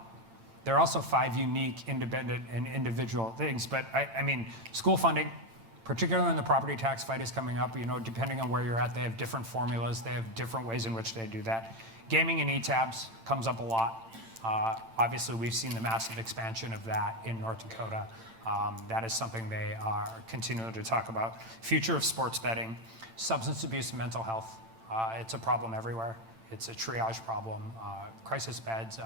There are also 5 unique, independent, and individual things, but I mean, school funding, particularly when the property tax fight is coming up, you know, depending on where you're at, they have different formulas, they have different ways in which they do that. Gaming and e-tabs comes up a lot. Obviously, we've seen the massive expansion of that in North Dakota. That is something they are continuing to talk about. Future of sports betting, substance abuse and mental health. It's a problem everywhere. It's a triage problem, crisis beds,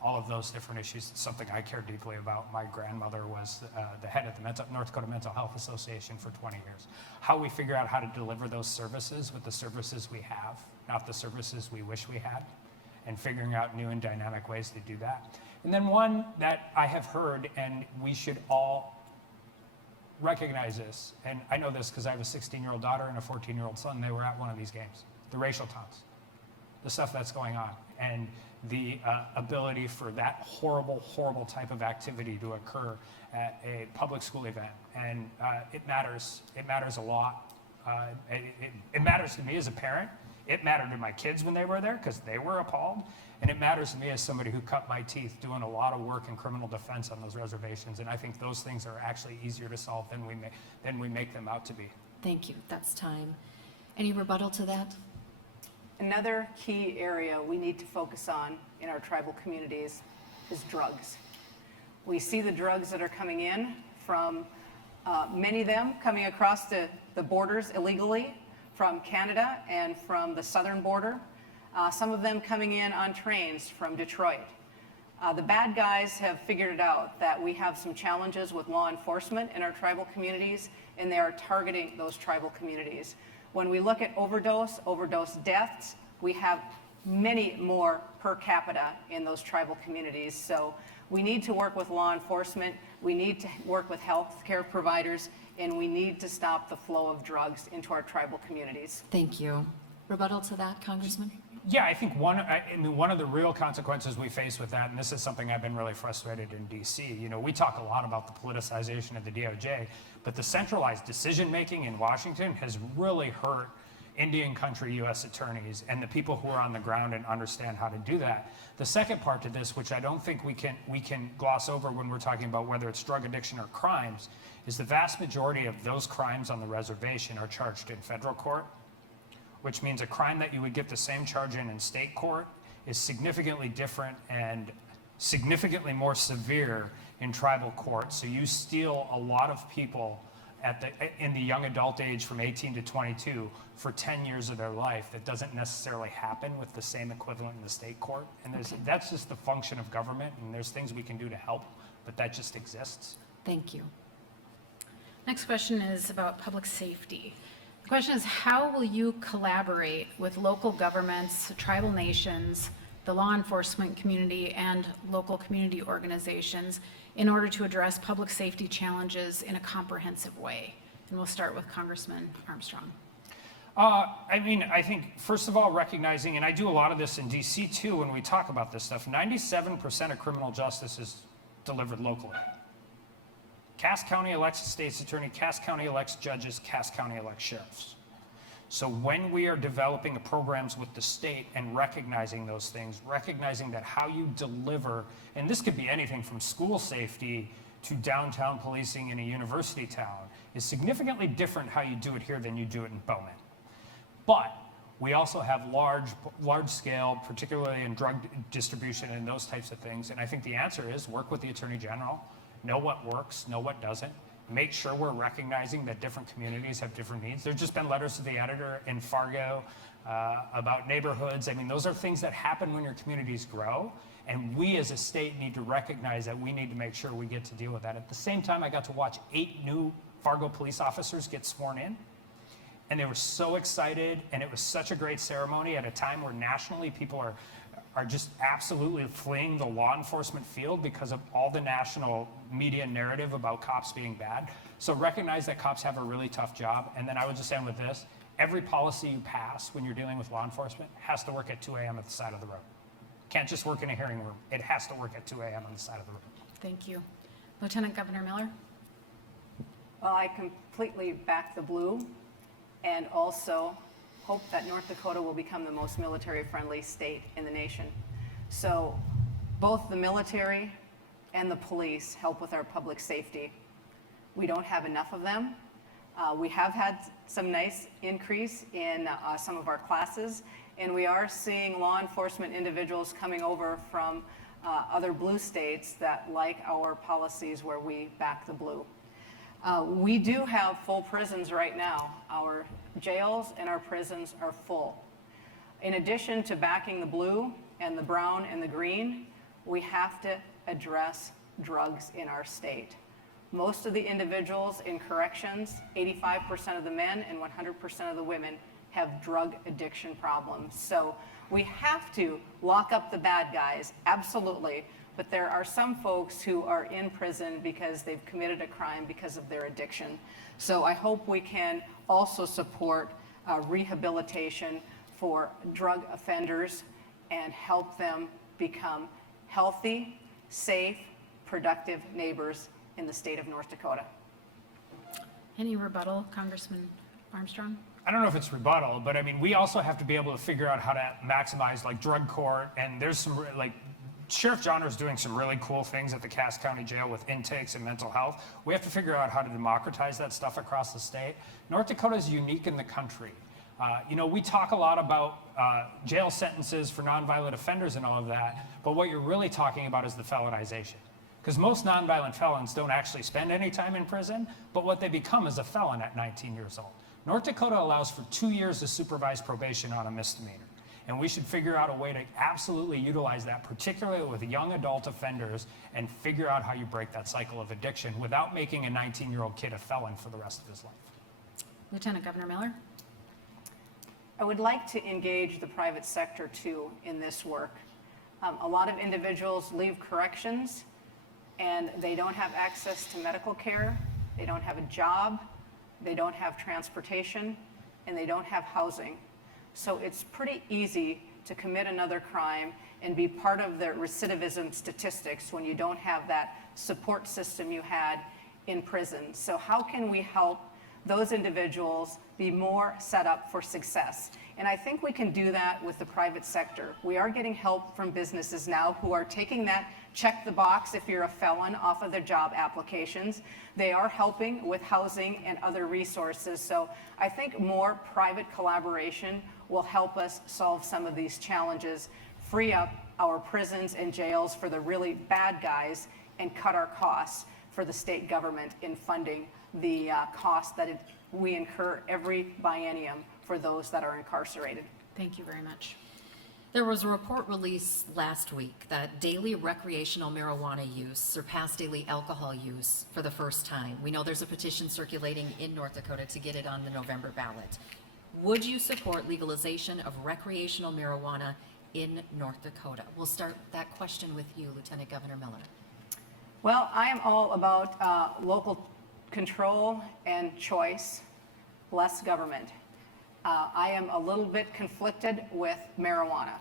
all of those different issues. It's something I care deeply about. My grandmother was the head of the North Dakota Mental Health Association for 20 years. How we figure out how to deliver those services with the services we have, not the services we wish we had, and figuring out new and dynamic ways to do that. And then one that I have heard, and we should all recognize this, and I know this because I have a 16-year-old daughter and a 14-year-old son. They were at one of these games, the racial taunts, the stuff that's going on, and the ability for that horrible, horrible type of activity to occur at a public school event. And it matters. It matters a lot. It matters to me as a parent. It mattered to my kids when they were there because they were appalled. And it matters to me as somebody who cut my teeth doing a lot of work in criminal defense on those reservations. And I think those things are actually easier to solve than we make them out to be. Thank you. That's time. Any rebuttal to that? Another key area we need to focus on in our tribal communities is drugs. We see the drugs that are coming in from many of them coming across the borders illegally from Canada and from the southern border. Some of them coming in on trains from Detroit. The bad guys have figured it out that we have some challenges with law enforcement in our tribal communities, and they are targeting those tribal communities. When we look at overdose deaths, we have many more per capita in those tribal communities. So we need to work with law enforcement, we need to work with health care providers, and we need to stop the flow of drugs into our tribal communities. Thank you. Rebuttal to that, Congressman? Yeah, I think one of the real consequences we face with that, and this is something I've been really frustrated in DC, you know, we talk a lot about the politicization of the DOJ, but the centralized decision-making in Washington has really hurt Indian country U.S. attorneys and the people who are on the ground and understand how to do that. The second part to this, which I don't think we can gloss over when we're talking about whether it's drug addiction or crimes, is the vast majority of those crimes on the reservation are charged in federal court, which means a crime that you would get the same charge in state court is significantly different and significantly more severe in tribal court. So you steal a lot of people in the young adult age from 18 to 22 for 10 years of their life. That doesn't necessarily happen with the same equivalent in the state court. And that's just the function of government, and there's things we can do to help, but that just exists. Thank you. Next question is about public safety. The question is, how will you collaborate with local governments, tribal nations, the law enforcement community, and local community organizations in order to address public safety challenges in a comprehensive way? And we'll start with Congressman Armstrong. I think, first of all, recognizing, and I do a lot of this in DC too when we talk about this stuff, 97% of criminal justice is delivered locally. Cass County elects a state's attorney, Cass County elects judges, Cass County elects sheriffs. So when we are developing programs with the state and recognizing those things, recognizing that how you deliver, and this could be anything from school safety to downtown policing in a university town is significantly different how you do it here than you do it in Bowman. But we also have large scale, particularly in drug distribution and those types of things. And I think the answer is work with the Attorney General, know what works, know what doesn't, make sure we're recognizing that different communities have different needs. There's just been letters to the editor in Fargo about neighborhoods. I mean, those are things that happen when your communities grow. And we as a state need to recognize that we need to make sure we get to deal with that. At the same time, I got to watch 8 new Fargo police officers get sworn in. And they were so excited, and it was such a great ceremony at a time where nationally people are just absolutely fleeing the law enforcement field because of all the national media narrative about cops being bad. So recognize that cops have a really tough job. And then I would just end with this. Every policy you pass when you're dealing with law enforcement has to work at 2 a.m. at the side of the road. Can't just work in a hearing room. It has to work at 2 a.m. on the side of the road. Thank you. Lieutenant Governor Miller? Well, I completely back the blue and also hope that North Dakota will become the most military-friendly state in the nation. So both the military and the police help with our public safety. We don't have enough of them. We have had some nice increase in some of our classes, and we are seeing law enforcement individuals coming over from other blue states that like our policies where we back the blue. We do have full prisons right now. Our jails and our prisons are full. In addition to backing the blue and the brown and the green, we have to address drugs in our state. Most of the individuals in corrections, 85% of the men and 100% of the women, have drug addiction problems. So we have to lock up the bad guys, absolutely. But there are some folks who are in prison because they've committed a crime because of their addiction. So I hope we can also support rehabilitation for drug offenders and help them become healthy, safe, productive neighbors in the state of North Dakota. Any rebuttal, Congressman Armstrong? I don't know if it's rebuttal, but I mean, we also have to be able to figure out how to maximize like drug court, and there's some like Sheriff Johnner is doing some really cool things at the Cass County Jail with intakes and mental health. We have to figure out how to democratize that stuff across the state. North Dakota is unique in the country. You know, we talk a lot about jail sentences for nonviolent offenders and all of that, but what you're really talking about is the felonization. Because most nonviolent felons don't actually spend any time in prison, but what they become is a felon at 19 years old. North Dakota allows for 2 years of supervised probation on a misdemeanor. And we should figure out a way to absolutely utilize that, particularly with young adult offenders, and figure out how you break that cycle of addiction without making a 19-year-old kid a felon for the rest of his life. Lieutenant Governor Miller? I would like to engage the private sector too in this work. A lot of individuals leave corrections and they don't have access to medical care, they don't have a job, they don't have transportation, and they don't have housing. So it's pretty easy to commit another crime and be part of the recidivism statistics when you don't have that support system you had in prison. So how can we help those individuals be more set up for success? And I think we can do that with the private sector. We are getting help from businesses now who are taking that check the box if you're a felon off of their job applications. They are helping with housing and other resources. So I think more private collaboration will help us solve some of these challenges, free up our prisons and jails for the really bad guys, and cut our costs for the state government in funding the cost that we incur every biennium for those that are incarcerated. Thank you very much. There was a report released last week that daily recreational marijuana use surpassed daily alcohol use for the first time. We know there's a petition circulating in North Dakota to get it on the November ballot. Would you support legalization of recreational marijuana in North Dakota? We'll start that question with you, Lieutenant Governor Miller. Well, I am all about local control and choice, less government. I am a little bit conflicted with marijuana,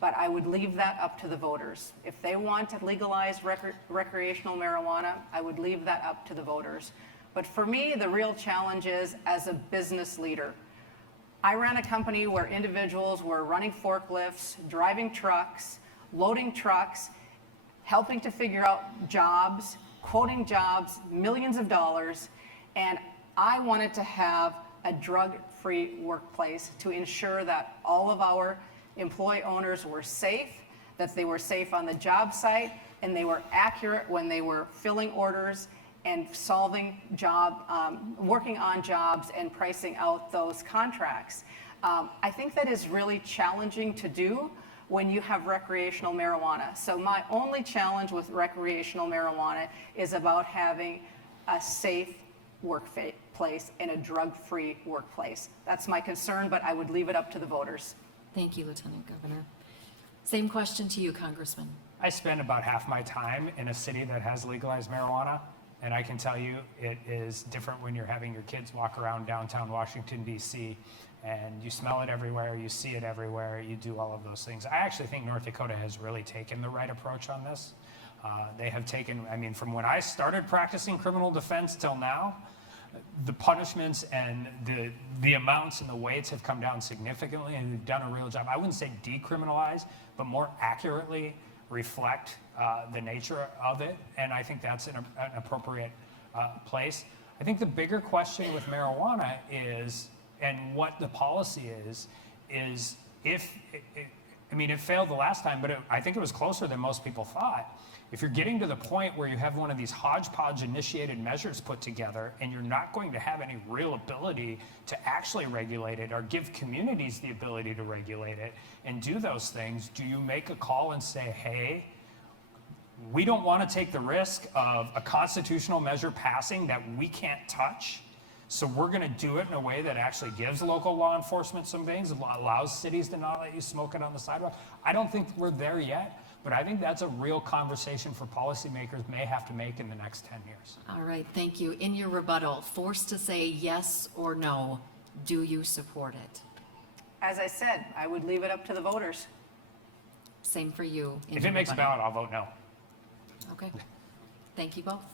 but I would leave that up to the voters. If they want to legalize recreational marijuana, I would leave that up to the voters. But for me, the real challenge is as a business leader. I ran a company where individuals were running forklifts, driving trucks, loading trucks, helping to figure out jobs, quoting jobs, millions of dollars, and I wanted to have a drug-free workplace to ensure that all of our employee owners were safe, that they were safe on the job site, and they were accurate when they were filling orders and working on jobs and pricing out those contracts. I think that is really challenging to do when you have recreational marijuana. So my only challenge with recreational marijuana is about having a safe workplace and a drug-free workplace. That's my concern, but I would leave it up to the voters. Thank you, Lieutenant Governor. Same question to you, Congressman. I spend about half my time in a city that has legalized marijuana, and I can tell you it is different when you're having your kids walk around downtown Washington, D.C., and you smell it everywhere, you see it everywhere, you do all of those things. I actually think North Dakota has really taken the right approach on this. They have taken, I mean, from when I started practicing criminal defense till now, the punishments and the amounts and the weights have come down significantly, and they've done a real job. I wouldn't say decriminalize, but more accurately reflect the nature of it, and I think that's an appropriate place. I think the bigger question with marijuana is, and what the policy is if, I mean, it failed the last time, but I think it was closer than most people thought. If you're getting to the point where you have one of these hodgepodge initiated measures put together and you're not going to have any real ability to actually regulate it or give communities the ability to regulate it and do those things, do you make a call and say, hey, we don't want to take the risk of a constitutional measure passing that we can't touch, so we're going to do it in a way that actually gives local law enforcement some things, allows cities to not let you smoke it on the sidewalk? I don't think we're there yet, but I think that's a real conversation for policymakers may have to make in the next 10 years. All right, thank you. In your rebuttal, forced to say yes or no, do you support it? As I said, I would leave it up to the voters. Same for you. in If your it makes a rebuttal. ballot, I'll vote no. Okay. Thank you both.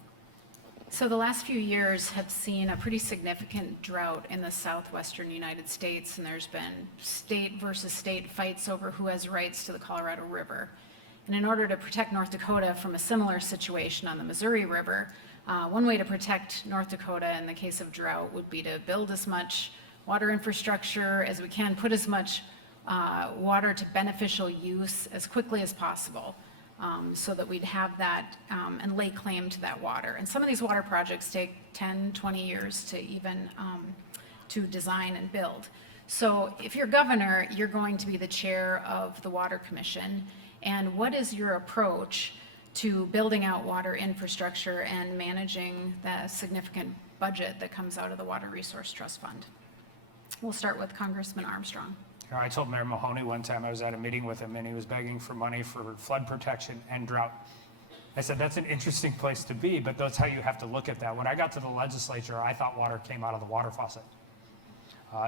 So the last few years have seen a pretty significant drought in the southwestern United States, and there's been state versus state fights over who has rights to the Colorado River. And in order to protect North Dakota from a similar situation on the Missouri River, one way to protect North Dakota in the case of drought would be to build as much water infrastructure as we can, put as much water to beneficial use as quickly as possible. So that we'd have that and lay claim to that water. And some of these water projects take 10, 20 years to even to design and build. So if you're governor, you're going to be the chair of the Water Commission. And what is your approach to building out water infrastructure and managing the significant budget that comes out of the Water Resource Trust Fund? We'll start with Congressman Armstrong. I told Mayor Mahoney one time I was at a meeting with him and he was begging for money for flood protection and drought. I said, that's an interesting place to be, but that's how you have to look at that. When I got to the legislature, I thought water came out of the water faucet.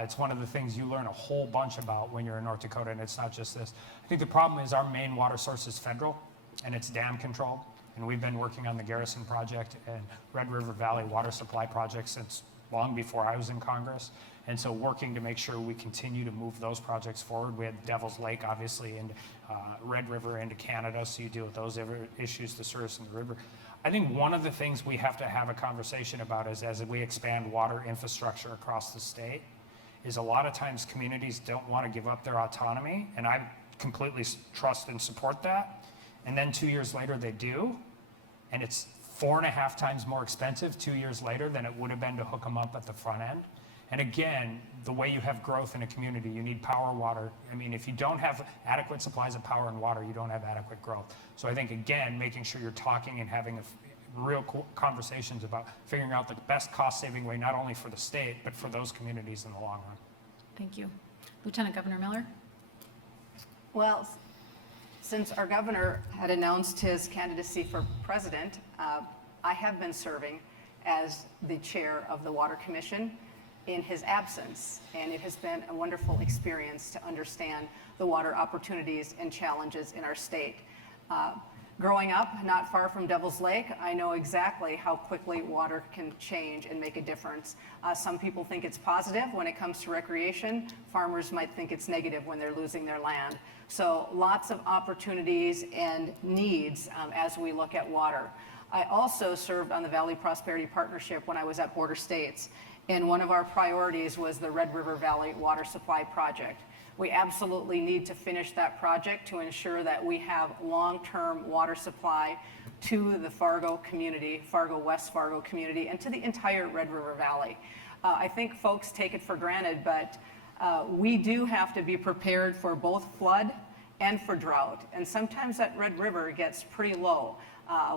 It's one of the things you learn a whole bunch about when you're in North Dakota, and it's not just this. I think the problem is our main water source is federal, and it's dam controlled. And we've been working on the Garrison Project and Red River Valley Water Supply Project since long before I was in Congress. And so working to make sure we continue to move those projects forward. We had Devil's Lake, obviously, and Red River into Canada, so you deal with those issues, the service in the river. I think one of the things we have to have a conversation about is as we expand water infrastructure across the state, is a lot of times communities don't want to give up their autonomy, and I completely trust and support that. And then 2 years later they do, and it's 4.5 times more expensive 2 years later than it would have been to hook them up at the front end. And again, the way you have growth in a community, you need power, water. I mean, if you don't have adequate supplies of power and water, you don't have adequate growth. So I think, again, making sure you're talking and having real conversations about figuring out the best cost-saving way, not only for the state, but for those communities in the long run. Thank you. Lieutenant Governor Miller? Well, since our governor had announced his candidacy for president, I have been serving as the chair of the Water Commission in his absence, and it has been a wonderful experience to understand the water opportunities and challenges in our state. Growing up not far from Devil's Lake, I know exactly how quickly water can change and make a difference. Some people think it's positive when it comes to recreation. Farmers might think it's negative when they're losing their land. So lots of opportunities and needs as we look at water. I also served on the Valley Prosperity Partnership when I was at Border States, and one of our priorities was the Red River Valley Water Supply Project. We absolutely need to finish that project to ensure that we have long-term water supply to the Fargo community, West Fargo community, and to the entire Red River Valley. I think folks take it for granted, but we do have to be prepared for both flood and for drought. And sometimes that Red River gets pretty low.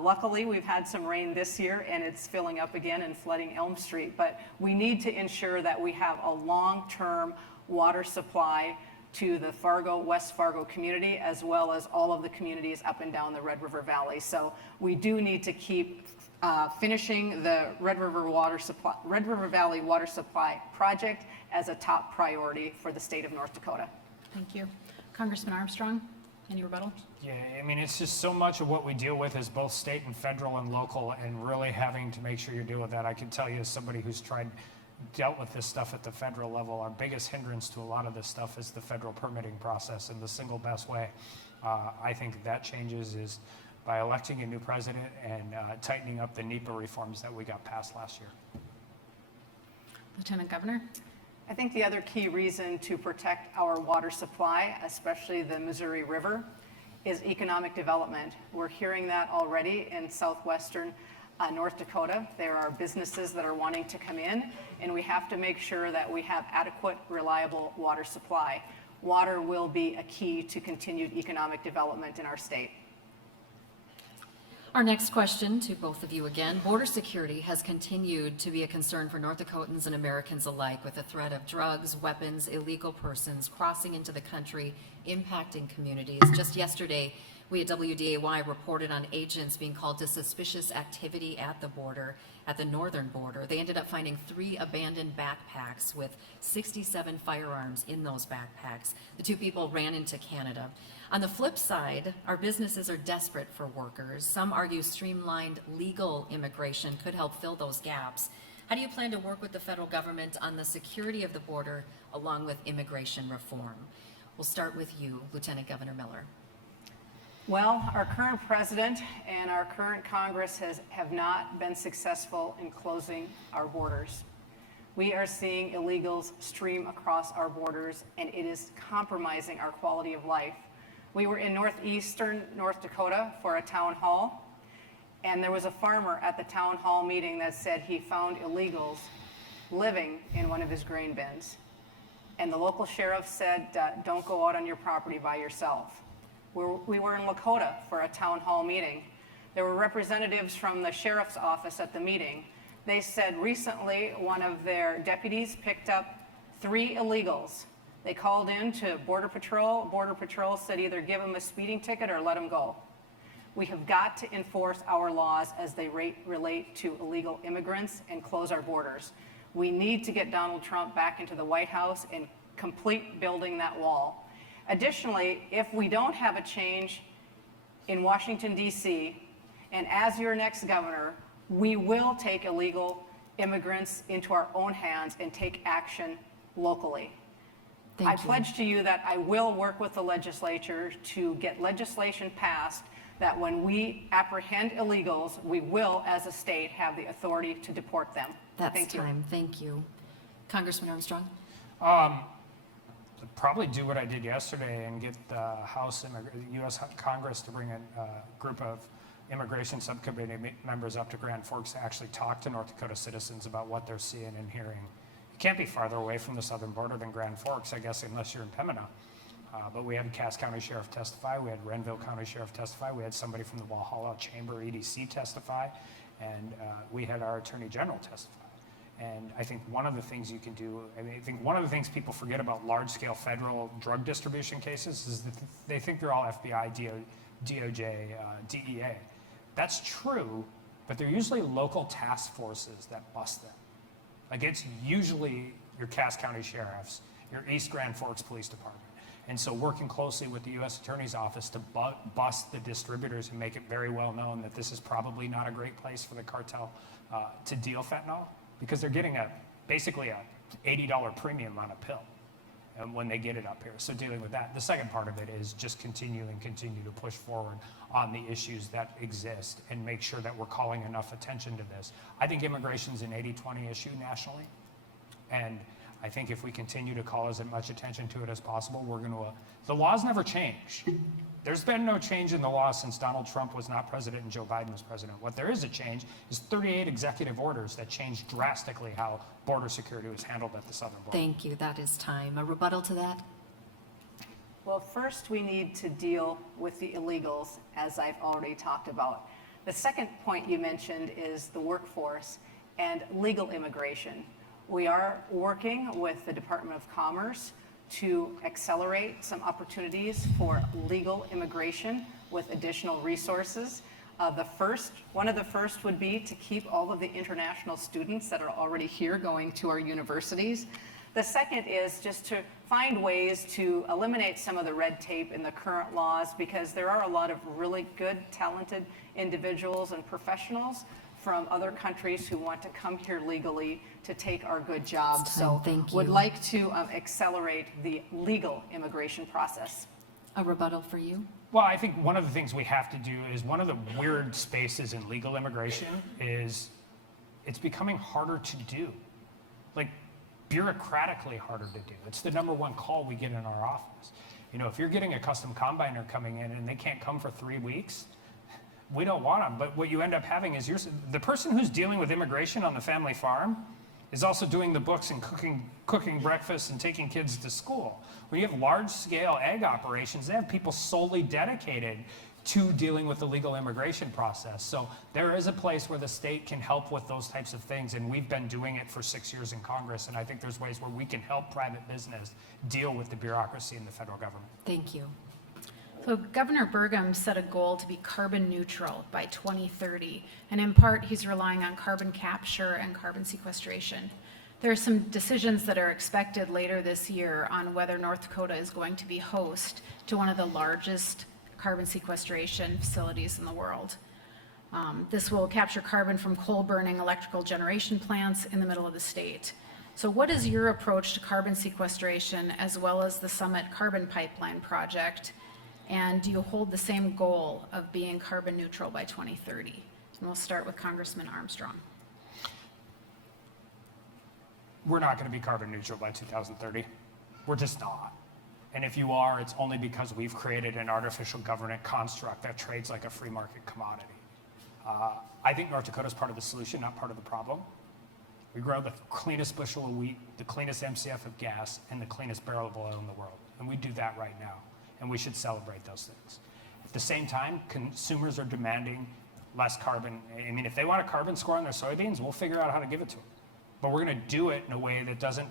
Luckily, we've had some rain this year and it's filling up again and flooding Elm Street, but we need to ensure that we have a long-term water supply to the West Fargo community, as well as all of the communities up and down the Red River Valley. So we do need to keep finishing the Red River Valley Water Supply Project as a top priority for the state of North Dakota. Thank you. Congressman Armstrong, any rebuttal? Yeah, I mean, it's just so much of what we deal with is both state and federal and local, and really having to make sure you deal with that. I can tell you as somebody who's dealt with this stuff at the federal level, our biggest hindrance to a lot of this stuff is the federal permitting process, and the single best way I think that changes is by electing a new president and tightening up the NEPA reforms that we got passed last year. Lieutenant Governor? I think the other key reason to protect our water supply, especially the Missouri River, is economic development. We're hearing that already in southwestern North Dakota. There are businesses that are wanting to come in, and we have to make sure that we have adequate, reliable water supply. Water will be a key to continued economic development in our state. Our next question to both of you again. Border security has continued to be a concern for North Dakotans and Americans alike, with the threat of drugs, weapons, illegal persons crossing into the country, impacting communities. Just yesterday, we at WDAY reported on agents being called to suspicious activity at the border, at the northern border. They ended up finding 3 abandoned backpacks with 67 firearms in those backpacks. The 2 people ran into Canada. On the flip side, our businesses are desperate for workers. Some argue streamlined legal immigration could help fill those gaps. How do you plan to work with the federal government on the security of the border along with immigration reform? We'll start with you, Lieutenant Governor Miller. Well, our current president and our current Congress have not been successful in closing our borders. We are seeing illegals stream across our borders, and it is compromising our quality of life. We were in northeastern North Dakota for a town hall, and there was a farmer at the town hall meeting that said he found illegals living in one of his grain bins. And the local sheriff said, don't go out on your property by yourself. We were in Lakota for a town hall meeting. There were representatives from the sheriff's office at the meeting. They said recently one of their deputies picked up 3 illegals. They called in to Border Patrol. Border Patrol said either give them a speeding ticket or let them go. We have got to enforce our laws as they relate to illegal immigrants and close our borders. We need to get Donald Trump back into the White House and complete building that wall. Additionally, if we don't have a change in Washington, D.C., and as your next governor, we will take illegal immigrants into our own hands and take action locally. I pledge to you that I will work with the legislature to get legislation passed that when we apprehend illegals, we will, as a state, have the authority to deport them. Thank you. Congressman Armstrong? Probably do what I did yesterday and get the House and the U.S. Congress to bring a group of immigration subcommittee members up to Grand Forks to actually talk to North Dakota citizens about what they're seeing and hearing. You can't be farther away from the southern border than Grand Forks, I guess, unless you're in Pembina. But we had Cass County Sheriff testify, we had Renville County Sheriff testify, we had somebody from the Walhalla Chamber EDC testify, and we had our Attorney General testify. And I think one of the things you can do, I think one of the things people forget about large-scale federal drug distribution cases is that they think they're all FBI, DOJ, DEA. That's true, but they're usually local task forces that bust them. Like, it's usually your Cass County Sheriffs, your East Grand Forks Police Department. And so working closely with the U.S. Attorney's Office to bust the distributors and make it very well known that this is probably not a great place for the cartel to deal fentanyl, because they're getting basically a $80 premium on a pill. when they get it up here. So dealing with that. The second part of it is just continue to push forward on the issues that exist and make sure that we're calling enough attention to this. I think immigration is an 80-20 issue nationally. And I think if we continue to call as much attention to it as possible, we're going to, the laws never change. There's been no change in the law since Donald Trump was not president and Joe Biden was president. What there is a change is 38 executive orders that change drastically how border security was handled at the southern border. Thank you, that is time. A rebuttal to that? Well, first, we need to deal with the illegals, as I've already talked about. The second point you mentioned is the workforce and legal immigration. We are working with the Department of Commerce to accelerate some opportunities for legal immigration with additional resources. One of the first would be to keep all of the international students that are already here going to our universities. The second is just to find ways to eliminate some of the red tape in the current laws, because there are a lot of really good, talented individuals and professionals from other countries who want to come here legally to take our good jobs. So Thank would you. like to accelerate the legal immigration process. A rebuttal for you? Well, I think one of the things we have to do is one of the weird spaces in legal immigration is it's becoming harder to do. Like, bureaucratically harder to do. It's the number one call we get in our office. You know, if you're getting a custom combiner coming in and they can't come for 3 weeks, we don't want them. But what you end up having is the person who's dealing with immigration on the family farm is also doing the books and cooking breakfast and taking kids to school. When you have large-scale egg operations, they have people solely dedicated to dealing with the legal immigration process. So there is a place where the state can help with those types of things, and we've been doing it for 6 years in Congress, and I think there's ways where we can help private business deal with the bureaucracy in the federal government. Thank you. So Governor Burgum set a goal to be carbon neutral by 2030, and in part, he's relying on carbon capture and carbon sequestration. There are some decisions that are expected later this year on whether North Dakota is going to be host to one of the largest carbon sequestration facilities in the world. This will capture carbon from coal-burning electrical generation plants in the middle of the state. So what is your approach to carbon sequestration as well as the Summit Carbon Pipeline project? And do you hold the same goal of being carbon neutral by 2030? And we'll start with Congressman Armstrong. We're not going to be carbon neutral by 2030. We're just not. And if you are, it's only because we've created an artificial government construct that trades like a free market commodity. I think North Dakota is part of the solution, not part of the problem. We grow the cleanest bushel of wheat, the cleanest MCF of gas, and the cleanest barrel of oil in the world. And we do that right now. And we should celebrate those things. At the same time, consumers are demanding less carbon. I mean, if they want a carbon score on their soybeans, we'll figure out how to give it to them. But we're going to do it in a way that doesn't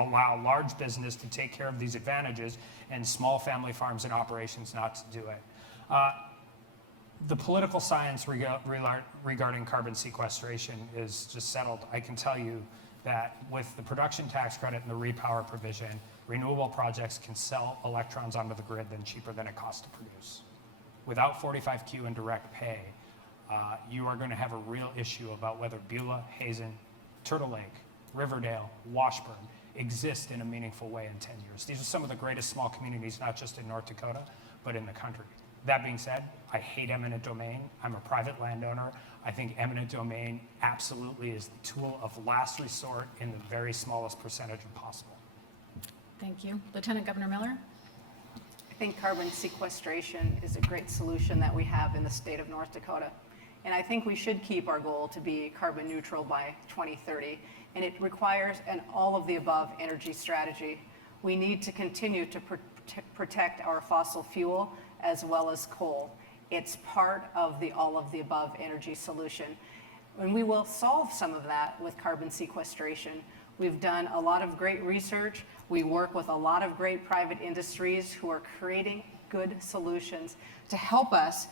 allow large business to take care of these advantages and small family farms and operations not to do it. The political science regarding carbon sequestration is just settled. I can tell you that with the production tax credit and the repower provision, renewable projects can sell electrons onto the grid cheaper than it costs to produce. Without 45Q and direct pay, you are going to have a real issue about whether Beulah, Hazen, Turtle Lake, Riverdale, Washburn exist in a meaningful way in 10 years. These are some of the greatest small communities, not just in North Dakota, but in the country. That being said, I hate eminent domain. I'm a private landowner. I think eminent domain absolutely is the tool of last resort in the very smallest percentage possible. Thank you. Lieutenant Governor Miller? I think carbon sequestration is a great solution that we have in the state of North Dakota. And I think we should keep our goal to be carbon neutral by 2030. And it requires an all-of-the-above energy strategy. We need to continue to protect our fossil fuel as well as coal. It's part of the all-of-the-above energy solution. And we will solve some of that with carbon sequestration. We've done a lot of great research. We work with a lot of great private industries who are creating good solutions to help us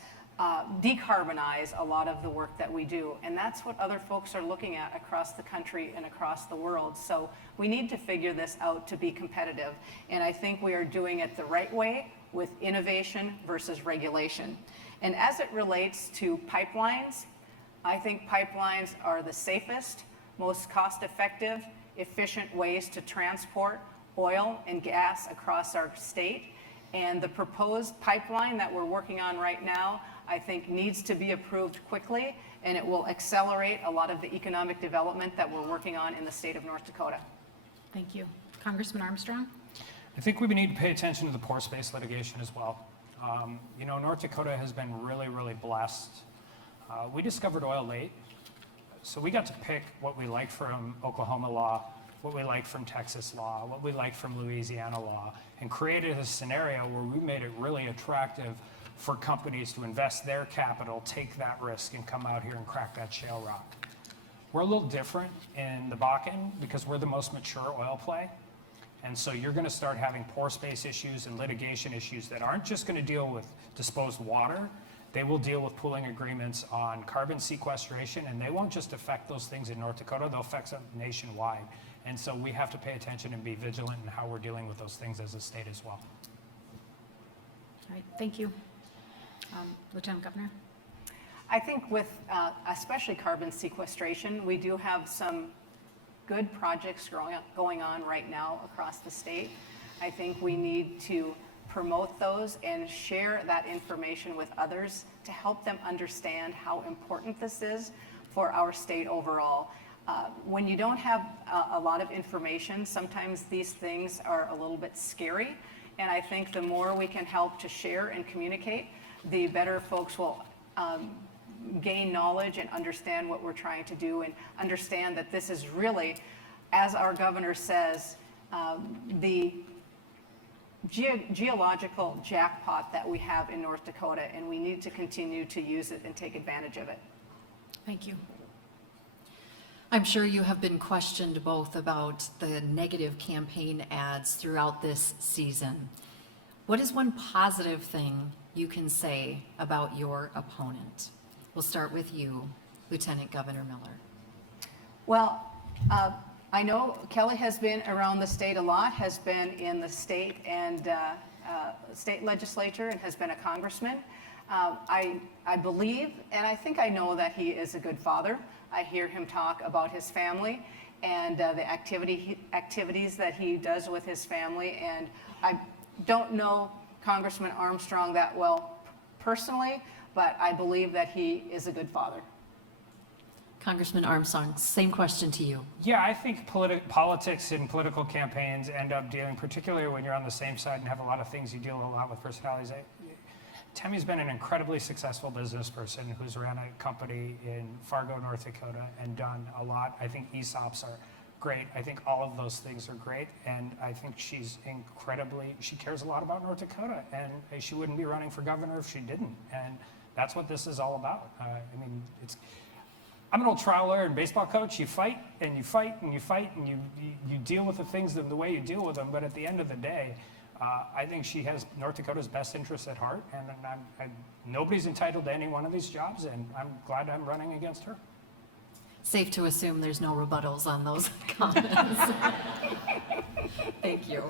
decarbonize a lot of the work that we do. And that's what other folks are looking at across the country and across the world. So we need to figure this out to be competitive. And I think we are doing it the right way with innovation versus regulation. And as it relates to pipelines, I think pipelines are the safest, most cost-effective, efficient ways to transport oil and gas across our state. And the proposed pipeline that we're working on right now, I think needs to be approved quickly, and it will accelerate a lot of the economic development that we're working on in the state of North Dakota. Thank you. Congressman Armstrong? I think we need to pay attention to the pore space litigation as well. You know, North Dakota has been really, really blessed. We discovered oil late, so we got to pick what we liked from Oklahoma law, what we liked from Texas law, what we liked from Louisiana law, and created a scenario where we made it really attractive for companies to invest their capital, take that risk, and come out here and crack that shale rock. We're a little different in the Bakken because we're the most mature oil play. And so you're going to start having pore space issues and litigation issues that aren't just going to deal with disposed water. They will deal with pooling agreements on carbon sequestration, and they won't just affect those things in North Dakota, they'll affect them nationwide. And so we have to pay attention and be vigilant in how we're dealing with those things as a state as well. All right, thank you. Lieutenant Governor? I think with especially carbon sequestration, we do have some good projects going on right now across the state. I think we need to promote those and share that information with others to help them understand how important this is for our state overall. When you don't have a lot of information, sometimes these things are a little bit scary, and I think the more we can help to share and communicate, the better folks will gain knowledge and understand what we're trying to do, and understand that this is really, as our governor says, the geological jackpot that we have in North Dakota, and we need to continue to use it and take advantage of it. Thank you. I'm sure you have been questioned both about the negative campaign ads throughout this season. What is one positive thing you can say about your opponent? We'll start with you, Lieutenant Governor Miller. Well, I know Kelly has been around the state a lot, has been in the state and state legislature, and has been a congressman. I believe, and I think I know that he is a good father. I hear him talk about his family and the activities that he does with his family. And I don't know Congressman Armstrong that well personally, but I believe that he is a good father. Congressman Armstrong, same question to you. Yeah, I think politics and political campaigns end up dealing, particularly when you're on the same side and have a lot of things, you deal a lot with personalities. Tammy's been an incredibly successful business person who's ran a company in Fargo, North Dakota, and done a lot. I think ESOPs are great. I think all of those things are great. And I think she cares a lot about North Dakota. And she wouldn't be running for governor if she didn't. And that's what this is all about. I'm an old trial lawyer and baseball coach. You fight and you fight and you fight and you deal with the things the way you deal with them. But at the end of the day, I think she has North Dakota's best interests at heart, and nobody's entitled to any one of these jobs, and I'm glad I'm running against her. Safe to assume there's no rebuttals on those comments. Thank you.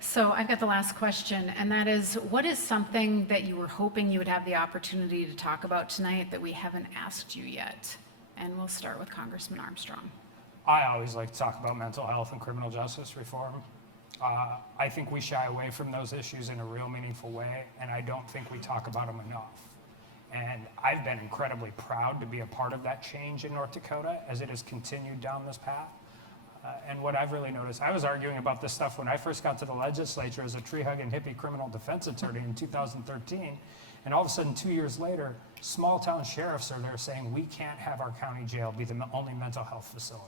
So I've got the last question, and that is, what is something that you were hoping you would have the opportunity to talk about tonight that we haven't asked you yet? And we'll start with Congressman Armstrong. I always like to talk about mental health and criminal justice reform. I think we shy away from those issues in a real meaningful way, and I don't think we talk about them enough. And I've been incredibly proud to be a part of that change in North Dakota as it has continued down this path. And what I've really noticed, I was arguing about this stuff when I first got to the legislature as a tree-hugging hippie criminal defense attorney in 2013. And all of a sudden, 2 years later, small town sheriffs are there saying we can't have our county jail be the only mental health facility.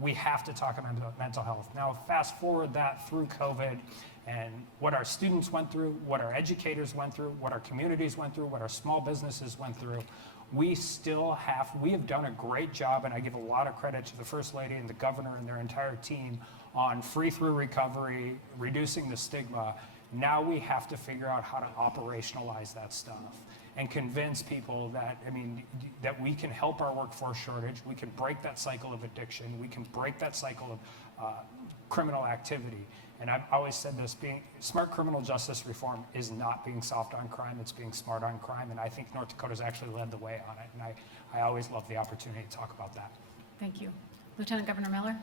We have to talk about mental health. Now, fast forward that through COVID and what our students went through, what our educators went through, what our communities went through, what our small businesses went through. We have done a great job, and I give a lot of credit to the First Lady and the governor and their entire team on free-through recovery, reducing the stigma. Now we have to figure out how to operationalize that stuff and convince people that, that we can help our workforce shortage, we can break that cycle of addiction, we can break that cycle of criminal activity. And I've always said this, smart criminal justice reform is not being soft on crime, it's being smart on crime, and I think North Dakota's actually led the way on it, and I always love the opportunity to talk about that. Thank you. Lieutenant Governor Miller?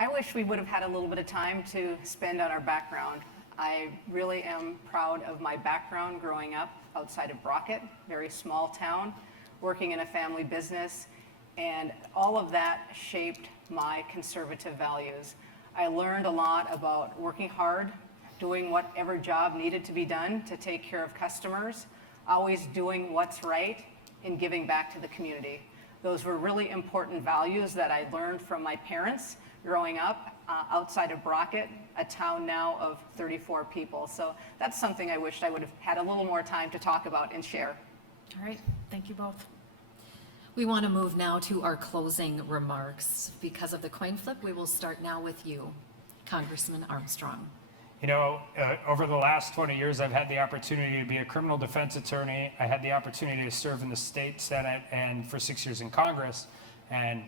I wish we would have had a little bit of time to spend on our background. I really am proud of my background growing up outside of Brockett, very small town, working in a family business, and all of that shaped my conservative values. I learned a lot about working hard, doing whatever job needed to be done to take care of customers, always doing what's right, and giving back to the community. Those were really important values that I learned from my parents growing up outside of Brockett, a town now of 34 people. So that's something I wished I would have had a little more time to talk about and share. All right, thank you both. We want to move now to our closing remarks. Because of the coin flip, we will start now with you, Congressman Armstrong. You know, over the last 20 years, I've had the opportunity to be a criminal defense attorney. I had the opportunity to serve in the state senate and for 6 years in Congress, and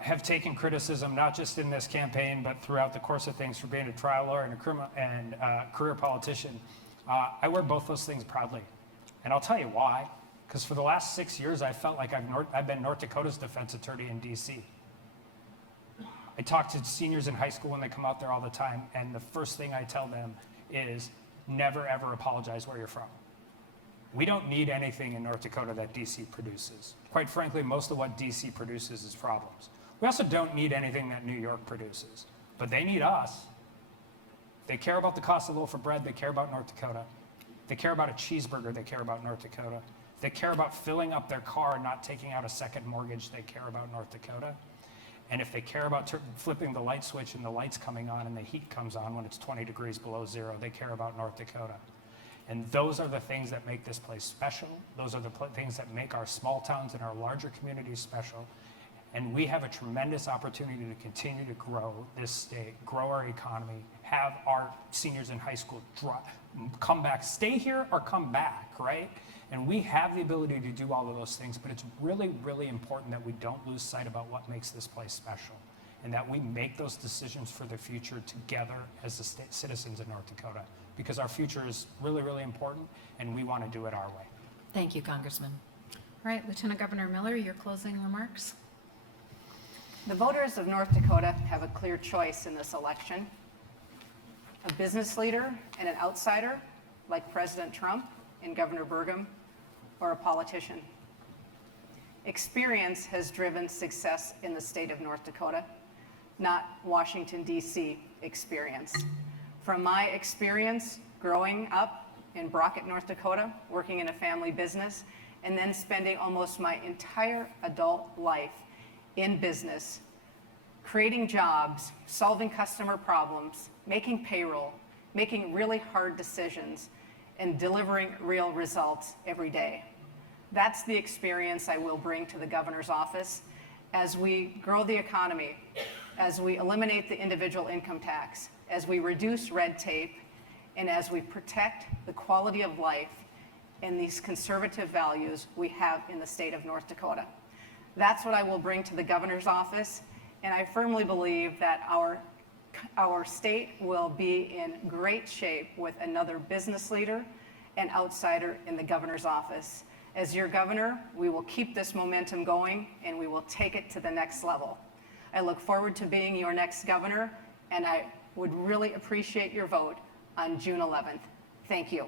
have taken criticism not just in this campaign, but throughout the course of things for being a trial lawyer and a criminal and career politician. I wear both those things proudly, and I'll tell you why. Because for the last 6 years, I felt like I've been North Dakota's defense attorney in D.C. I talk to seniors in high school when they come out there all the time, and the first thing I tell them is never ever apologize where you're from. We don't need anything in North Dakota that DC produces. Quite frankly, most of what DC produces is problems. We also don't need anything that New York produces, but they need us. They care about the cost of a loaf of bread, they care about North Dakota. They care about a cheeseburger, they care about North Dakota. They care about filling up their car and not taking out a second mortgage, they care about North Dakota. And if they care about flipping the light switch and the lights coming on and the heat comes on when it's 20 degrees below zero, they care about North Dakota. And those are the things that make this place special. Those are the things that make our small towns and our larger communities special. And we have a tremendous opportunity to continue to grow this state, grow our economy, have our seniors in high school come back, stay here or come back, right? And we have the ability to do all of those things, but it's really, really important that we don't lose sight about what makes this place special and that we make those decisions for the future together as the citizens of North Dakota, because our future is really, really important and we want to do it our way. Thank you, Congressman. All right, Lieutenant Governor Miller, your closing remarks. The voters of North Dakota have a clear choice in this election: a business leader and an outsider like President Trump and Governor Burgum, or a politician. Experience has driven success in the state of North Dakota, not Washington, D.C. experience. From my experience growing up in Brockett, North Dakota, working in a family business, and then spending almost my entire adult life in business, creating jobs, solving customer problems, making payroll, making really hard decisions, and delivering real results every day. That's the experience I will bring to the governor's office as we grow the economy, as we eliminate the individual income tax, as we reduce red tape, and as we protect the quality of life and these conservative values we have in the state of North Dakota. That's what I will bring to the governor's office, and I firmly believe that our state will be in great shape with another business leader and outsider in the governor's office. As your governor, we will keep this momentum going and we will take it to the next level. I look forward to being your next governor, and I would really appreciate your vote on June 11th. Thank you.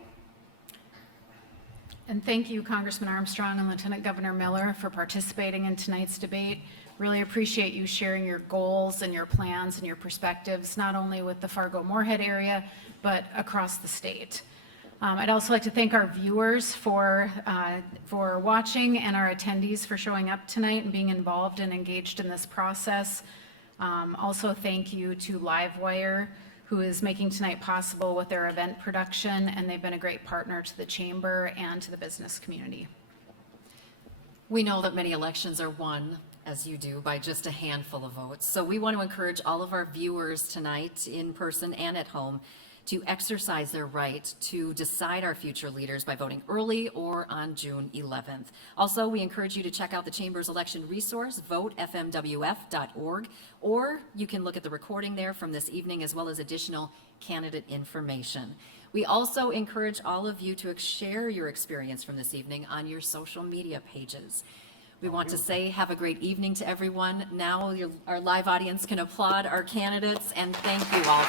And thank you, Congressman Armstrong and Lieutenant Governor Miller, for participating in tonight's debate. Really appreciate you sharing your goals and your plans and your perspectives, not only with the Fargo-Moorhead area, but across the state. I'd also like to thank our viewers for watching and our attendees for showing up tonight and being involved and engaged in this process. Also, thank you to Livewire, who is making tonight possible with their event production, and they've been a great partner to the chamber and to the business community. We know that many elections are won, as you do, by just a handful of votes. So we want to encourage all of our viewers tonight, in person and at home, to exercise their right to decide our future leaders by voting early or on June 11th. Also, we encourage you to check out the Chamber's election resource, votefmwf.org, or you can look at the recording there from this evening, as well as additional candidate information. We also encourage all of you to share your experience from this evening on your social media pages. We want to say have a great evening to everyone. Now our live audience can applaud our candidates, and thank you all.